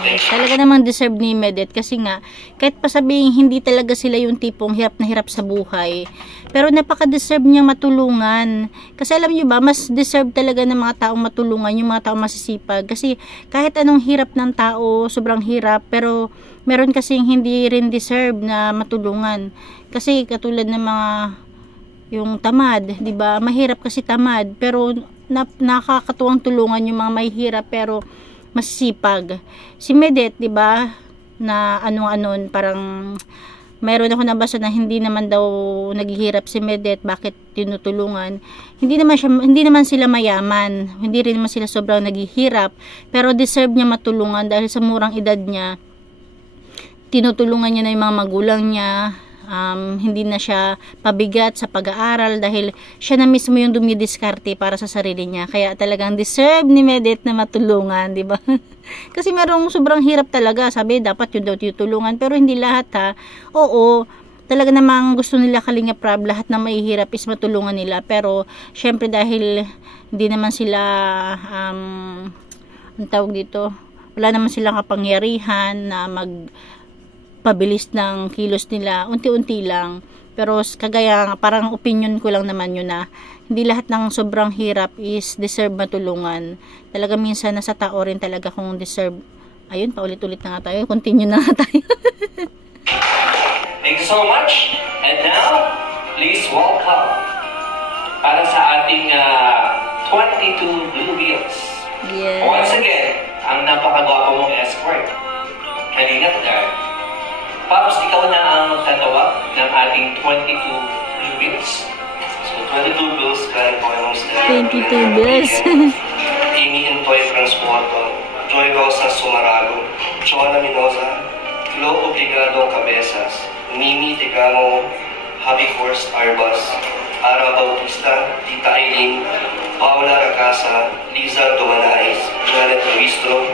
Talaga namang deserve ni Medet kasi nga, kahit pa sabihin hindi talaga sila yung tipong hirap na hirap sa buhay, pero napaka-deserve niyang matulungan. Kasi alam niyo ba, mas deserve talaga ng mga taong matulungan, yung mga taong masisipag. Kasi kahit anong hirap ng tao, sobrang hirap, pero meron kasing hindi rin deserve na matulungan. Kasi katulad ng mga yung tamad, 'di ba? Mahirap kasi tamad, pero nakakatuwang tulungan yung mga mahihirap pero masisipag. Si Medet, 'di ba, na ano-anon, parang mayroon ako nabasa na hindi naman daw naghihirap si Medet, bakit tinutulungan? Hindi naman sila mayaman, hindi rin naman sila sobrang naghihirap, pero deserve niya matulungan dahil sa murang edad niya. Tinutulungan niya na yung mga magulang niya. Hindi na siya pabigat sa pag-aaral dahil siya na mismo yung dumidiskarte para sa sarili niya. Kaya talagang deserve ni Medet na matulungan, di ba? Kasi merong sobrang hirap talaga. Sabi, dapat yun daw tutulungan. Pero hindi lahat, ha. Oo, talaga namang gusto nila Kalinga Prab, lahat na mahihirap is matulungan nila. Pero, syempre dahil hindi naman sila, ang tawag dito, wala naman silang kapangyarihan na pabilis ng kilos nila, unti-unti lang. Pero kagaya parang opinion ko lang naman yun na hindi lahat ng sobrang hirap is deserve matulungan. Talaga minsan nasa tao rin talaga kung deserve. Ayun, paulit-ulit na nga tayo. Continue na nga tayo. Thank you so much. And now, please welcome para sa ating 22 Blue Wheels. Yes. Once again, ang napakagwapo mong escort. Kalinga Prab. Pops, ikaw na ang magtatawag ng ating 22 Blue Wheels. So, 22 bills, kaya po yung 22 bills. Amy Intoy Transporto, Joy Rosa Sumarago, Chona Minosa, Flo Obligado Cabezas, Mimi Tegamo, Javi Force Arbas, Ara Bautista, Tita Aileen, Paula Racasa, Liza Dumanais, Janet Luistro,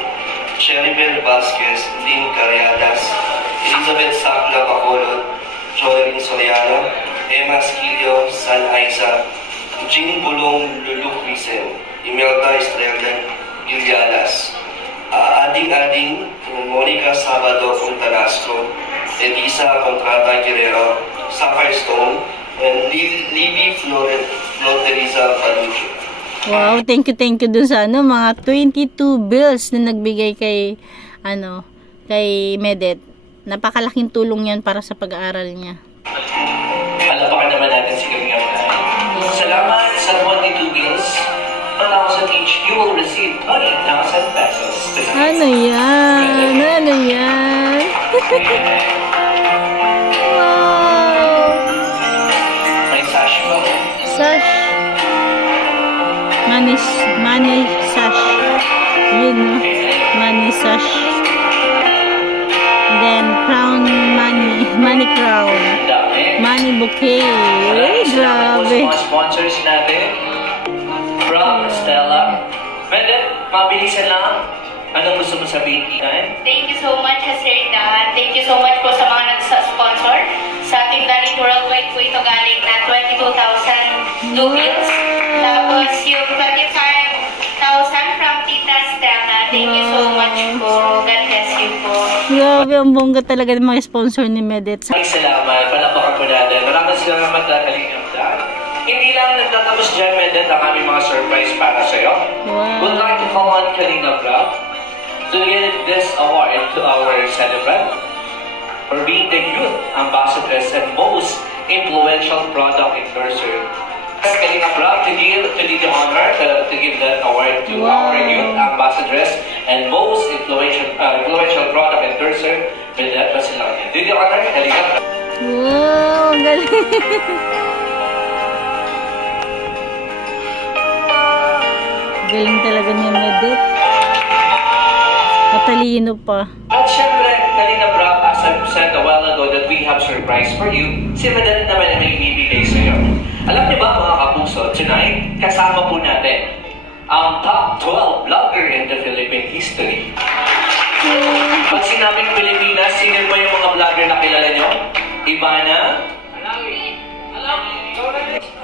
Cheribel Vasquez, Lynn Carriadas, Elizabeth Sacla Bacolod, Joelyn Soriano, Emma Skilio, San Aiza, Jean Bulong Lulukwisen, Imelda Estrella Yulialas, Ading-Ading, Monica Sabado Fontanasco, Elisa Contrata Guerrero, Sapphire Stone, and Libby Floteriza Palucho. Wow, thank you dun sa mga 22 bills na nagbigay kay kay Medet. Napakalaking tulong yan para sa pag-aaral niya. Palapakan naman natin si Kalinga Prab. Salamat sa 22 bills. 1,000 each, you will receive 20,000 pesos tonight. Ano yan? Ano yan? Wow! May sash mo. Sash. Money sash. Yun, no? Money sash. Then, crown money crown. Dami. Money bouquet. Maraming salamat po sa Grabe. mga sponsors natin. From Stella. Medet, mabilisan lang. Anong gusto mo sabihin, Ian? Thank you so much, Sir Dan. Thank you so much po sa mga nagsa-sponsor. Sa ating Dalit Worldwide po ito galing na 22,000 Blue Wheels. Tapos yung 25,000 from Tita Stella. Thank you so much po. God bless you po. Grabe, ang bongga talaga ng mga sponsor ni Medet. Maraming salamat. Palapakan po natin. Maraming salamat na Kalinga Prab. Hindi lang nagtatapos dyan, Medet, ang aming mga surprise para sa'yo. Wow. Would like to call on Kalinga Prab to give this award to our celebrant. for being the youth ambassadress and most influential product endorser. Kalinga Prab to lead the honor to give that award to our youth ambassadress and most influential product endorser with that personality. Do the honor, Kalinga Prab. Wow, galing. Galing talaga ni Medette. Matalino pa. At syempre, Kalinga Prab, as I said a while ago that we have surprise for you, si Medette naman ang ibibigay sa'yo. Alam niyo ba mga kapuso, tonight, kasama po natin ang top 12 vlogger in the Philippine history. Pag sinabing Pilipinas, sino ba yung mga vlogger na kilala nyo? Ivana?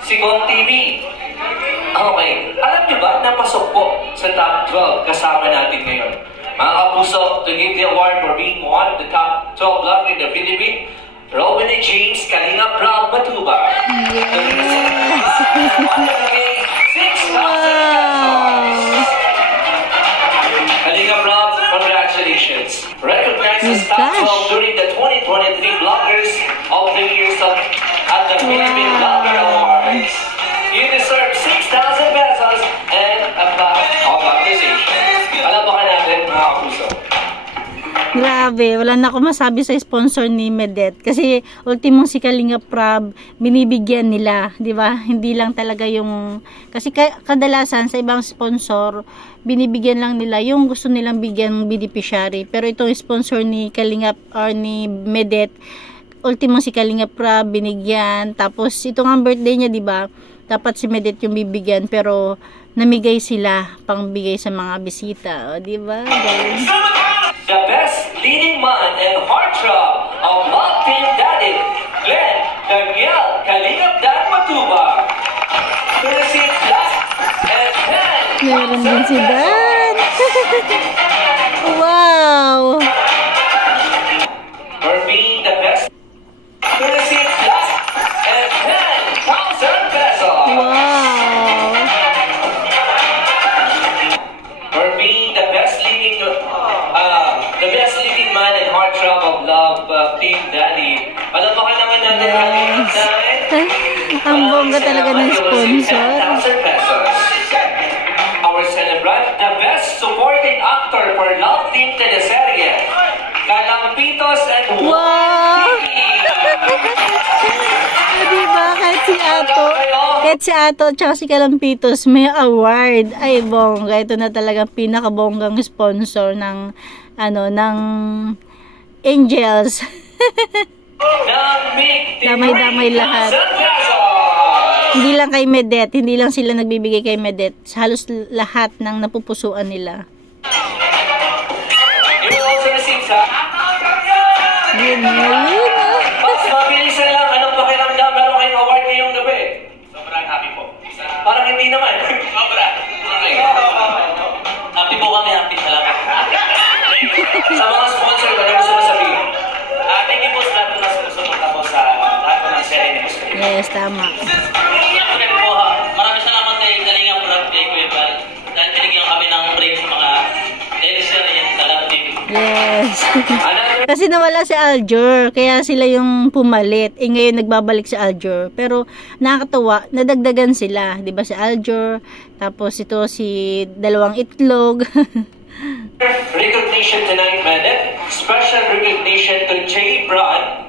Si Kong TV. Okay. Alam niyo ba, napasok po sa top 12 kasama natin ngayon. Mga kapuso, to give the award for being one of the top 12 vlogger in the Philippines, Robin and James Kalinga Prab Matubang. Kalinga Prab, congratulations. Recognized as top 12 during the 2023 Vloggers of the Year at the Philippine Vlogger Awards. You deserve 6,000 pesos and a plaque of appreciation. Alam ba ka natin, mga kapuso? Grabe, wala na ako masabi sa sponsor ni Medette kasi ultimong si Kalinga Prab binibigyan nila, 'di ba? Hindi lang talaga yung kasi kadalasan sa ibang sponsor binibigyan lang nila yung gusto nilang bigyan ng beneficiary, pero itong sponsor ni Kalinga or ni Medette, ultimong si Kalinga Prab binigyan, tapos ito nga birthday niya, 'di ba? Dapat si Medette yung bibigyan pero namigay sila pangbigay sa mga bisita, 'di ba? The best leading man and heartthrob of Love Team Daddy, Glenn Daniel Kalingap Dan Matubang. Receive Black and Dan. Meron din si Dan. Wow! For being the best. Receive Black and 10,000 pesos. Wow! For being the best leading man and heartthrob of Love Team Daddy. Alam mo ka naman natin Ang bongga talaga ng sponsor. 10,000 pesos. Our celebrant, the best supporting actor for Love Team teleserye, Kalampitos and Wow! Diba? Kahit si Ato tsaka si Kalampitos may award. Ay, bongga. Ito na talagang pinakabonggang sponsor ng ng Angels. Damay-damay lahat. Hindi lang kay Medette, hindi lang sila nagbibigay kay Medette. Halos lahat ng napupusuan nila. You will also receive sa Mas mabilisan lang, anong pakiramdam meron kayong award ngayong gabi? Sobrang happy po. Parang hindi naman. Sobrang. Happy po kami, happy salamat. Sa mga sponsor, ano gusto mo sabihin? Thank you po sa lahat na sumusuporta po sa lahat ng serye ni Mr. Yes, tama. Maraming salamat kay Kalinga Prab, kay Kuya Bal. Dahil binigyan kami ng break sa mga teleserye sa Love Team. Yes. Kasi nawala si Aljur, kaya sila yung pumalit. Ngayon nagbabalik si Aljur. Pero nakakatawa, nadagdagan sila. 'Di ba si Aljur, tapos ito si Dalawang Itlog. Recognition tonight, Medette. Special recognition to Jay Brown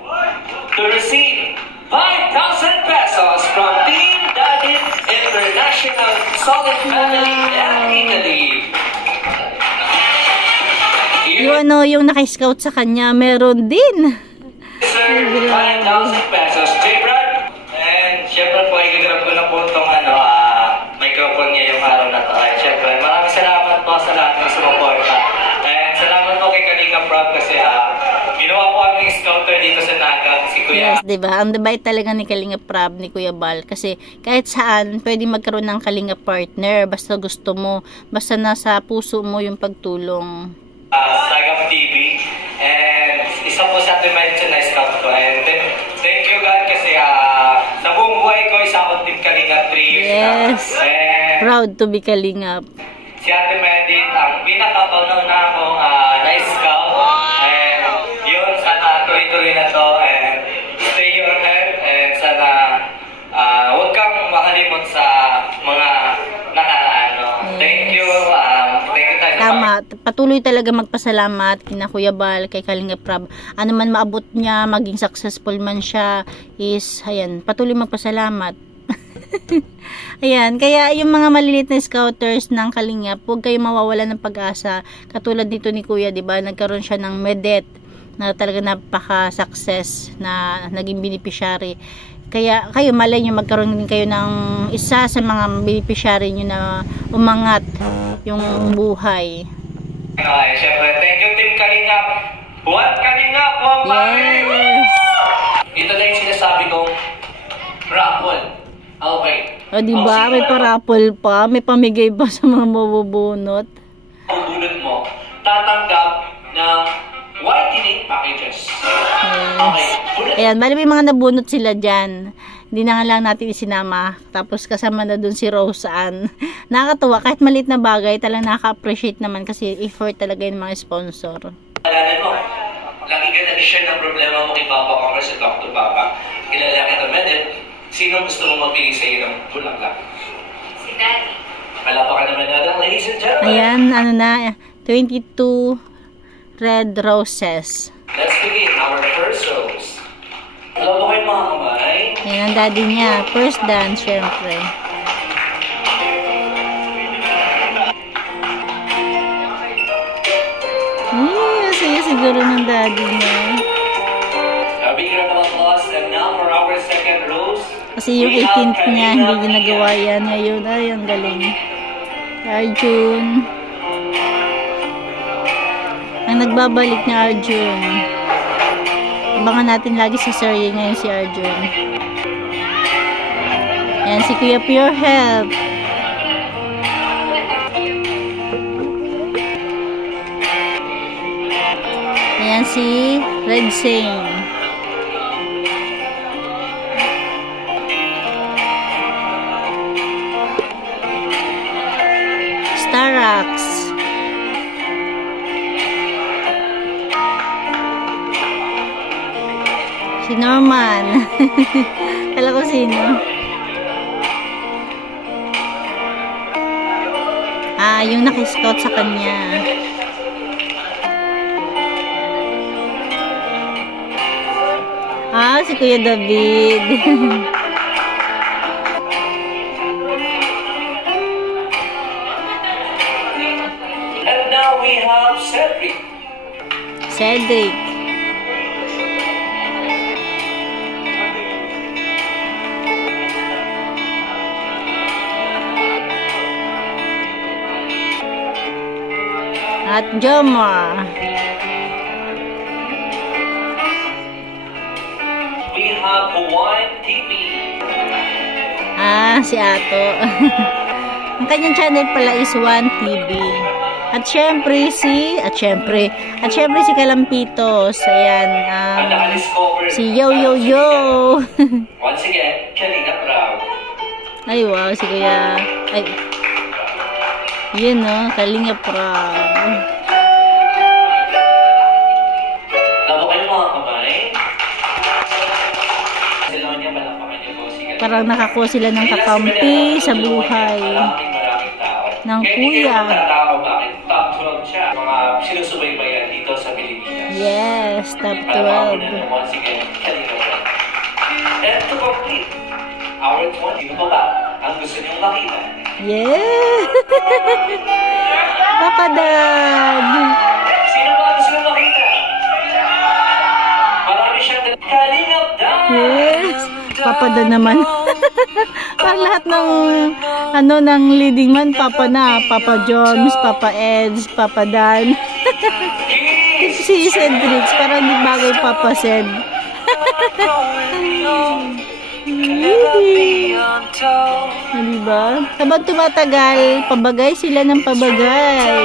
to receive 5,000 pesos from Team Daddy International Solid Family and Italy. Yung naka-scout sa kanya, meron din. Sir, 5,000 pesos. Jay Brown. And syempre po, i-grab ko na po itong microphone niya yung araw na to. Ay, syempre, maraming salamat po sa lahat ng sumuporta. And salamat po kay Kalinga Prab kasi ginawa po aming scouter dito sa Naga, si Kuya. Yes, diba? Ang dabait talaga ni Kalinga Prab, ni Kuya Bal. Kasi kahit saan, pwede magkaroon ng Kalinga partner. Basta gusto mo. Basta nasa puso mo yung pagtulong. Sagam TV. And isa po sa dimension na scout ko. And thank you God kasi sa buong buhay ko, isa akong Team Kalinga 3 years yes. na. And proud to be Kalingap. Si Ate Medit, ang pinakapauna na akong na-scout. And yun, sana tuloy-tuloy pagpapatuloy na to and stay your head and sana huwag kang mahalimot sa mga nakaraan. No? Thank you. Thank you tayo. Tama. Patuloy talaga magpasalamat kina Kuya Bal, kay Kalinga Prab. Ano man maabot niya, maging successful man siya, is, ayan, patuloy magpasalamat. Ayan, kaya yung mga maliliit na scouters ng Kalingap, huwag kayo mawawala ng pag-asa. Katulad dito ni Kuya, 'di ba? Nagkaroon siya ng medet na talaga napaka-success na naging beneficiary. Kaya kayo malay nyo magkaroon din kayo ng isa sa mga beneficiary nyo na umangat yung buhay. Okay, syempre, thank you Team Kalingap. What Kalingap? Yes! Ito na yung sinasabi kong raffle. Okay. O diba, may pa-raffle pa, may pamigay pa sa mga mabubunot. Ang bunot mo, tatanggap ng YTD packages. Okay. Ayan, bali may mga nabunot sila dyan. Hindi na nga lang natin isinama. Tapos kasama na dun si Rose Ann. Nakakatuwa, kahit maliit na bagay, talagang nakaka-appreciate naman kasi effort talaga yung mga sponsor. Alanan mo, lagi ka nag-share ng problema mo kay Papa Omar sa Dr. Papa. Kilala kita, Medet. Sino gusto mo magbigay sa iyo ng bulaklak? Si Daddy. Palapa ka naman na, ladies and gentlemen. Ayan, ano na, 22 red roses. Let's begin our first rose. Alam mo kayo mga kamay? Ayan ang daddy niya. First dance, syempre. Masaya siguro ng daddy niya. A big round of applause and now for our second rose. Kasi yung 18th niya, hindi ginagawa yan. Ngayon, ay, ang galing. Arjun. Ang nagbabalik na Arjun. Abangan natin lagi si Sir Ye ngayon si Arjun. Ayan, si Kuya Pure Health. Ayan si Red Sing. Starax. Si Norman. Kala ko sino. Yung naka-scout sa kanya. Si Kuya David. And now we have Cedric. Cedric. At Jomar. We have Hawaiian TV. Si Ato. Ang kanyang channel pala is 1TV. At syempre si Kalampitos. Ayan. Si Yo Yo Yo. Once again, Kalinga Prab. Ay wow, si Kuya. Ay. Yun no, Kalinga Prab. Labo kayo mga kamay. Sila niya malapakan niyo po. Sige. Parang nakakuha sila ng kakampi sa buhay ng kuya. Bakit top 12 siya? Mga sinusubaybayan dito sa Pilipinas. Yes, top 12. Once again, Kalinga Prab. And to complete our 20, sino pa ba ang gusto niyong makita? Yeah! Baka dad! Sino ba gusto niyong makita? Marami siyang Kalingap Dan! Yes! Papa Dan naman. Parang lahat ng ng leading man, Papa na. Papa Jones, Papa Eds, Papa Dan. Si Cedric, parang di bagay Papa Ced. Diba? Habang tumatagal, pabagay sila ng pabagay.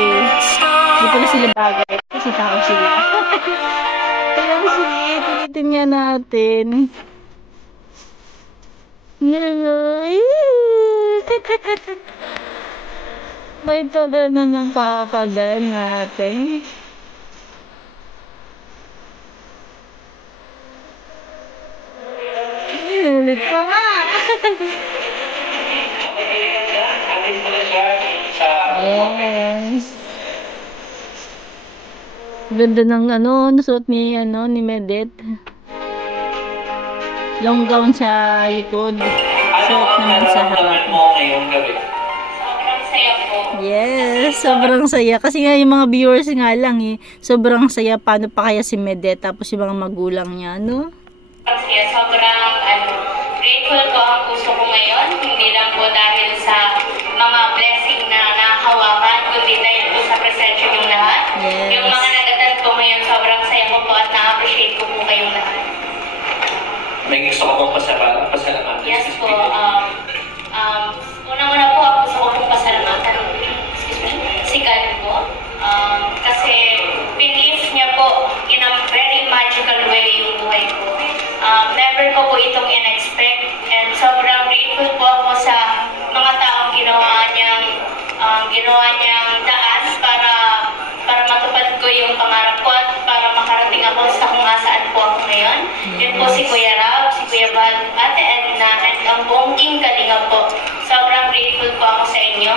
Hindi pala sila bagay. Kasi tao sila. Kaya sige, tulitin nga natin. May tagal na ng papagal natin. Ulit pa nga. Yes. Ganda ng nasuot ni Medet. Long gown sa likod. Suot naman sa harap. Mo ngayong gabi? Sobrang saya po. Yes, sobrang saya. Kasi nga yung mga viewers nga lang sobrang saya. Paano pa kaya si Medet tapos yung mga magulang niya, no? Kasi sobrang grateful ko ang puso ko ngayon. Hindi lang po dahil sa mga blessing na nakahawakan, kundi dahil po sa presensya yung lahat. Yes. Yung mga nagatan po ngayon, sobrang saya ko po at na-appreciate ko po kayong lahat. May gusto ko bang pasalamatan? Yes po. Unang-una po, ang gusto ko pong pasalamatan si God po. Kasi believe niya po in a very magical way yung buhay ko. Never ko po itong in-expect and sobrang grateful po ako sa mga taong ginawa niyang daan para matupad ko yung pangarap ko at para makarating ako sa kung saan po ako ngayon. Yun po si Kuya Rab, si Kuya Bal, Ate Edna, and ang buong Team Kalinga po. Sobrang grateful po ako sa inyo.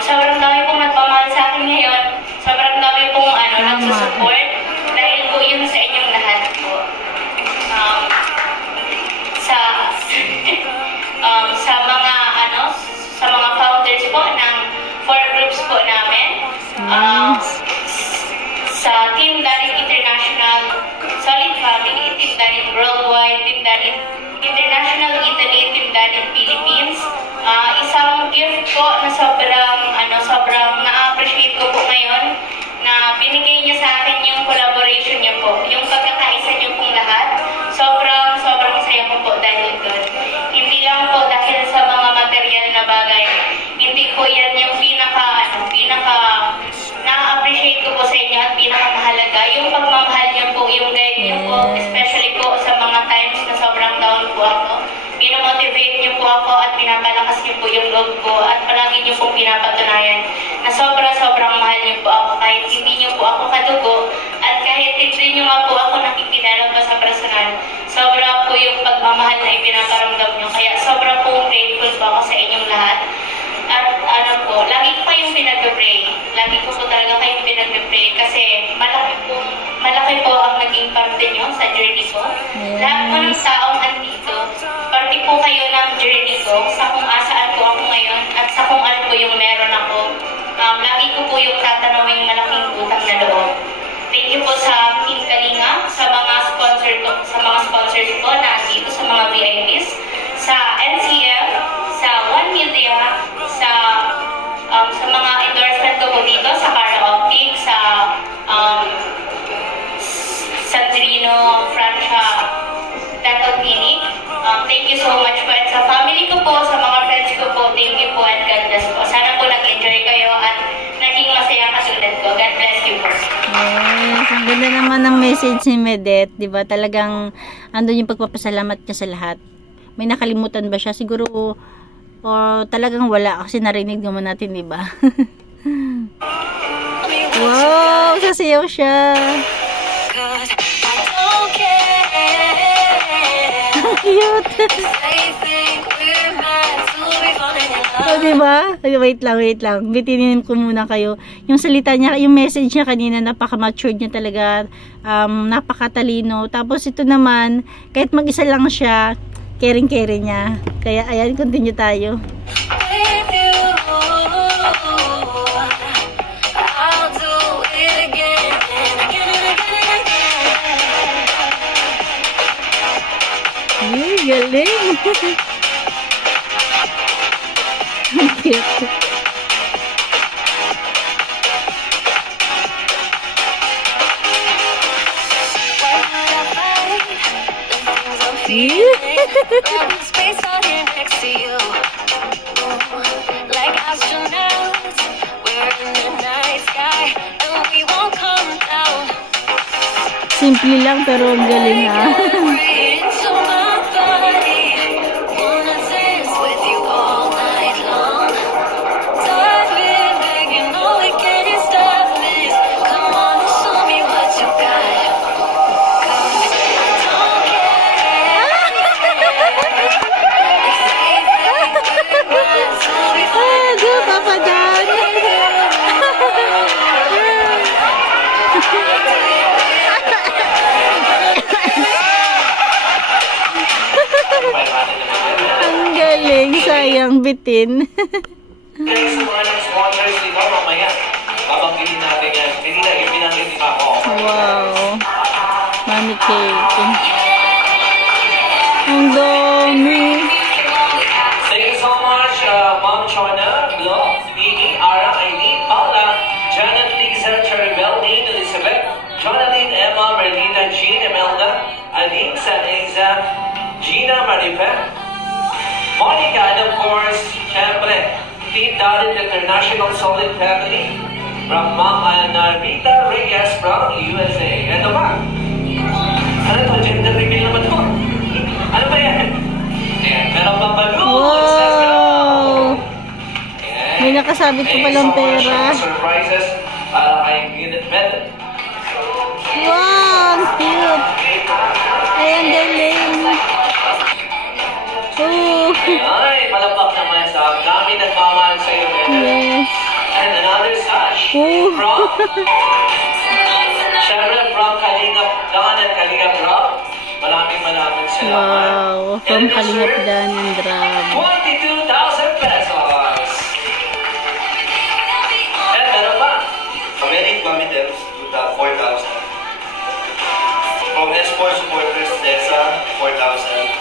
Sobrang dami pong nagmamahal sa akin ngayon. Sobrang dami pong nagsusupport dahil po yun sa inyong lahat po. Sa mga founders po ng 4 groups po namin. Sa Team Dalit International, Solid Family, Team Dalit Worldwide, Team Dalit International Italy, Team Dalit Philippines. Isang gift po na sobrang na-appreciate ko po ngayon na binigay niyo sa akin yung collaboration niyo po, yung pagkakaisa niyo pong lahat. Sobrang saya ko po dahil doon. Hindi lang po dahil sa mga material na bagay. Hindi po yan yung pinaka na-appreciate ko po sa inyo at pinakamahalaga. Yung pagmamahal niyo po, yung guide niyo po, especially po sa mga times na sobrang down po ako. Pinamotivate niyo po ako at pinapalakas niyo po yung loob ko at palagi niyo pong pinapatunayan na sobrang mahal niyo po ako kahit hindi niyo po ako kadugo at kahit hindi niyo nga po ako nakikilala pa sa personal. Sobra po yung pagmamahal na ipinaparamdam niyo. Kaya sobra po grateful po ako sa inyong lahat. At lagi ko kayong pinag-pray. Lagi ko po talaga kayong pinag-pray kasi malaki po ang naging parte niyo sa journey ko. Lahat po ng taong andito, parte po kayo ng journey ko sa kung asaan po ako ngayon at sa kung ano po yung meron ako. Lagi ko po yung tatanawing malaking utang na loob. Thank you po sa Team Kalinga, sa mga sponsors po na dito, sa mga VIPs, sa NCF, sa One Media, sa mga endorsement ko po dito, sa Cara Optic, sa Sandrino Francia Dental Clinic. Thank you so much po. At sa family ko po, sa mga friends ko po, thank you po and God bless po. Sana po nag-enjoy kayo at naging masaya katulad ko. God bless you po. Yes, ang ganda naman ng message ni Medet, di ba? Talagang andun yung pagpapasalamat niya sa lahat. May nakalimutan ba siya? Siguro o talagang wala kasi narinig naman natin, di ba? Wow, sasayaw siya. Cute. Oh, diba? Wait lang. Bitinin ko muna kayo. Yung salita niya, yung message niya kanina, napaka-matured niya talaga. Napakatalino. Tapos ito naman, kahit mag-isa lang siya, caring-caring niya. Kaya, ayan, continue tayo. Galing. Cute. Simple lang pero ang galing ha. 500 naman yan. Ang galing. Sayang bitin. Kaya sa mga nag-sponsors dito, mamaya, babanggitin natin yan. Hindi na, ipinanggit ni Papa Omar. Wow. Money cake. Ang dami. Thank you so much, Ma'am Chona, Blo, Mimi, Ara, Aileen, Paula, Janet, Lisa, Charibel, Lynn, Elizabeth, Jonathan, Emma, Marlena, Jean, Imelda, Aline, Saneza, Gina, Marife, Monica, and of course, syempre, Team Dalit International Solid Family, from Ma'am Rita Reyes from USA. Ano ba? Ano to? Gender reveal naman to. Ano ba yan? Ayan, meron pang balloons. Let's go! Ayan. May nakasabit ko palang pera. Surprises para kay Gwyneth Medal. Wow, ang cute. Ay, ang galing. Oh. Ay, palapag naman sa dami nagmamahal sa iyo, Medal. Yes. And another sash Oh. from Syempre from Kalingap Dan at Kalingap Rob. Maraming salamat. Wow, from And Kalingap Dan and Rob. 22,000 pesos. And meron pa. Pamedic Mami Dems, 4,000. From Esport supporters, Desa, 4,000.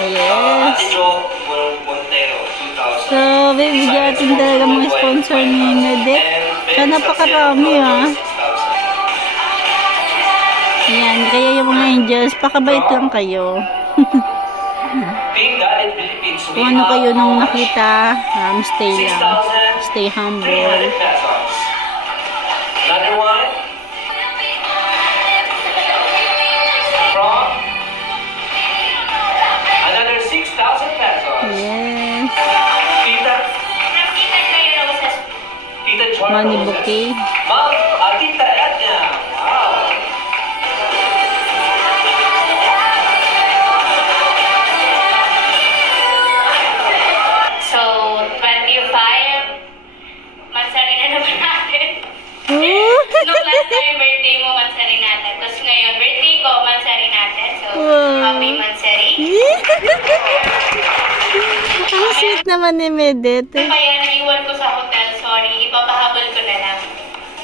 Yes. Ate Jo, Montero, 2,000. So, bibigatin talaga mga sponsor ni Medek. So, napakarami ha. 6,000. Yan, kaya yung mga angels, pakabait lang kayo. Team Dalit Philippines. Kung ano kayo nung nakita, stay lang. Stay humble. 300 pesos. Another one. From another 6,000 pesos. Yes. Tita. Tita Joy Money Roses. bouquet. Ma'am, Tita Edna. Wow. So, 25, mansari na naman natin. Nung last time birthday mo, mansari natin. Tapos ngayon, birthday ko, mansari natin. So, Wow. happy mansari. Ang sweet naman ni Medet. Kaya naiwan ko sa hotel, sorry. Ipapahabol ko na lang.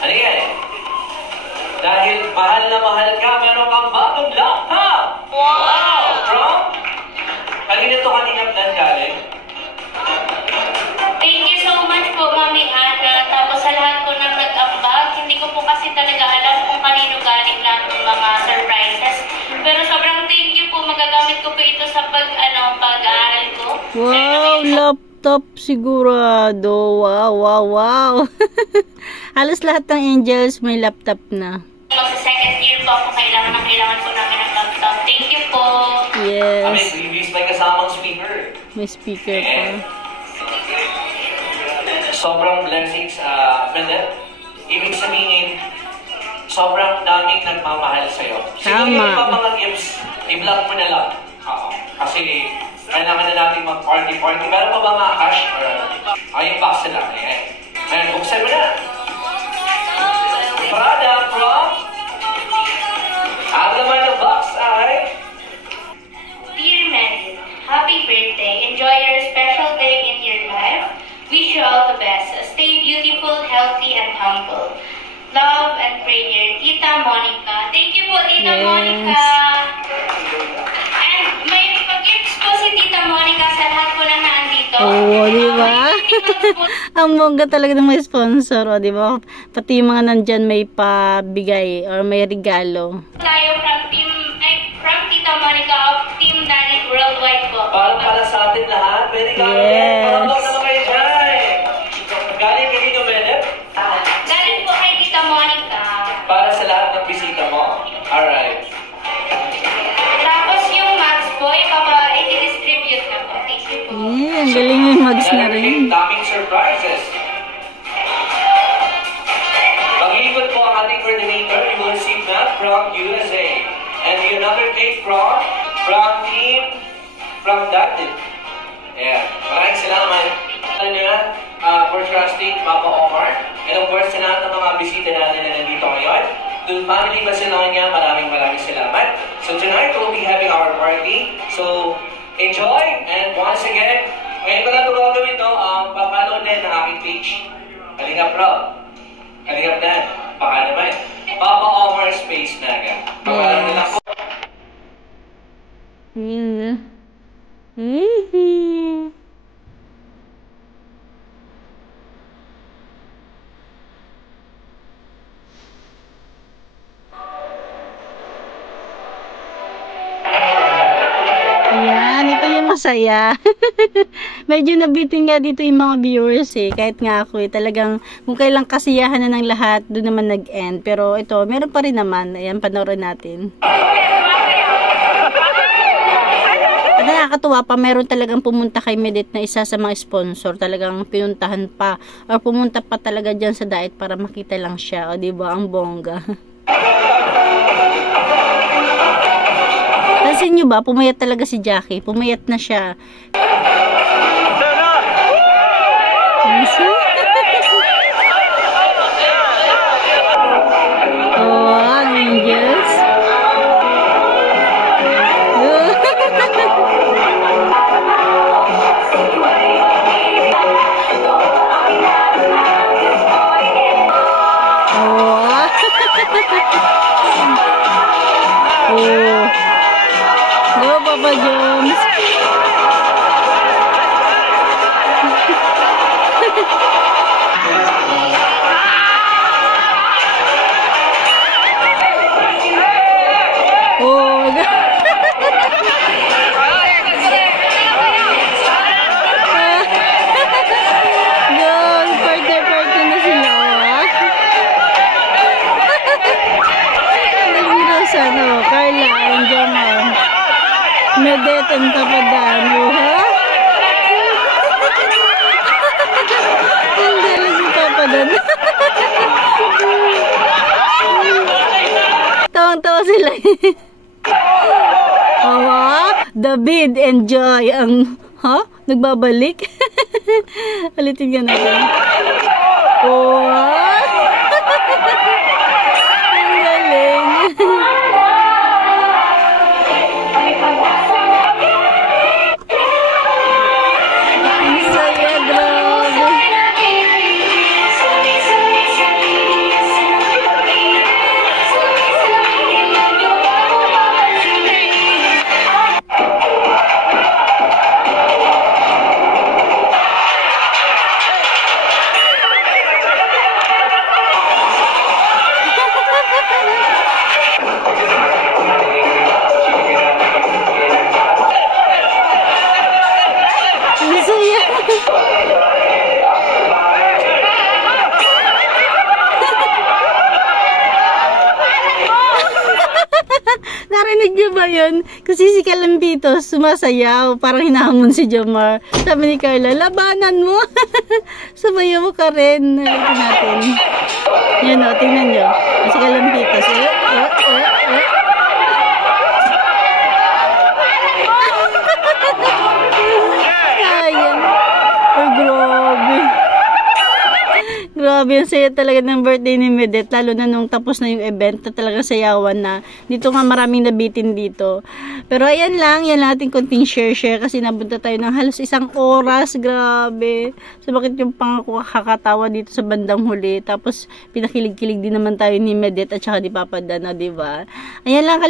Ano yan? Dahil mahal na mahal ka, meron kang bagong laptop! Wow! From? Kanina to kanina plan galing? Thank you so much po, Mami Ana. Tapos sa lahat po ng nag-ambag, hindi ko po kasi talaga alam kung kanino galing lahat ng mga surprises. Pero sobrang thank you po. Magagamit ko po ito sa pag-aaral ko. Wow, laptop sigurado. Wow, wow, wow. Halos lahat ng angels may laptop na. Magsa-second year po ako. Kailangan po namin ng laptop. Thank you po. Kami, Yes. previous may kasamang speaker. May speaker pa. Sobrang blessings, Mendel. Ibig sabihin, sobrang daming nagmamahal sa'yo. Siguro Tama. yung iba mga gifts, i-block mo na lang. Oo. Kasi kailangan na natin mag-party-party. Meron pa ba mga cash? Yung box na lang. Ayan, buksan mo na. Prada from... Ang naman ng box ay... Dear Manny, happy birthday. Enjoy your special day in your life. Wish you all the best. Stay beautiful, healthy, and humble. Love and prayer, Tita Monica. Thank you po, Tita Yes. Monica. And may pag-gifts po si Tita Monica sa lahat po na naandito. Oo, di ba? Ang bongga talaga ng may sponsor, o, di ba? Pati yung mga nandyan may pabigay or may regalo. Tayo from Tita Monica of Team Dalit Worldwide po. Para sa atin lahat. Very good. Yes. Parang naman kayo dyan. Galing kanino, Medel? Galing po kay Tita Monica. Para sa lahat ng bisita mo. Alright. Tapos yung mags po, i-distribute na po. Thank you po. Yeah, ang galing yung mags na rin. Daming surprises. Pag-iikot po ang ating coordinator, you will receive that from USA. And another cake from Dalit. Yeah. Maraming salamat. Alam nyo na, for trusting Papa Omar. And of course, sa lahat ng mga bisita natin na nandito ngayon. To Family Basilonia, maraming salamat. So tonight, we'll be having our party. So, enjoy. And once again, ngayon ko na ito gagawin, no? Papalo din ang aking page. Kalingap Rob. Kalingap Dan. Baka naman. Papa Omar Space Naga. Pangalan nila ko. Ayan, ito yung masaya. Medyo nabitin nga dito yung mga viewers eh. Kahit nga ako eh, talagang kung kailang kasiyahan na ng lahat, doon naman nag-end. Pero ito, meron pa rin naman. Ayan, panoorin natin. At nakakatuwa pa, meron talagang pumunta kay Medit na isa sa mga sponsor. Talagang pinuntahan pa or pumunta pa talaga dyan sa diet para makita lang siya. O diba, ang bongga. Pansin nyo ba, pumayat talaga si Jackie. Pumayat na siya. Oh, angels. Oh. Go, Papa Jones. Oh, Yun, partner na sila. Ano, Carla, and Jomar. Medit and Papadano, ha? Ang galing ni Papadano. Tawang-tawa sila. David and Joy ang, nagbabalik. Alitin ka natin. Ang galing. Narinig niyo ba yun? Kasi si Kalambito sumasayaw, parang hinahamon si Jomar. Sabi ni Carla, labanan mo. Sumayaw mo ka rin. Nalitin natin. Yan o, tingnan nyo. Si Kalambito. Sayang. Ay, grabe. Grabe, ang saya talaga ng birthday ni Medit. Lalo na nung tapos na yung event na talaga sayawan na. Dito nga maraming nabitin dito. Pero ayan lang, yan lang ating konting share kasi nabunta tayo ng halos 1 oras. Grabe. So bakit yung pangako kakatawa dito sa bandang huli. Tapos pinakilig-kilig din naman tayo ni Medit at saka ni Papa Dana, diba? Ayan lang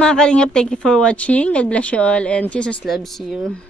mga kalingap. Thank you for watching. God bless you all and Jesus loves you.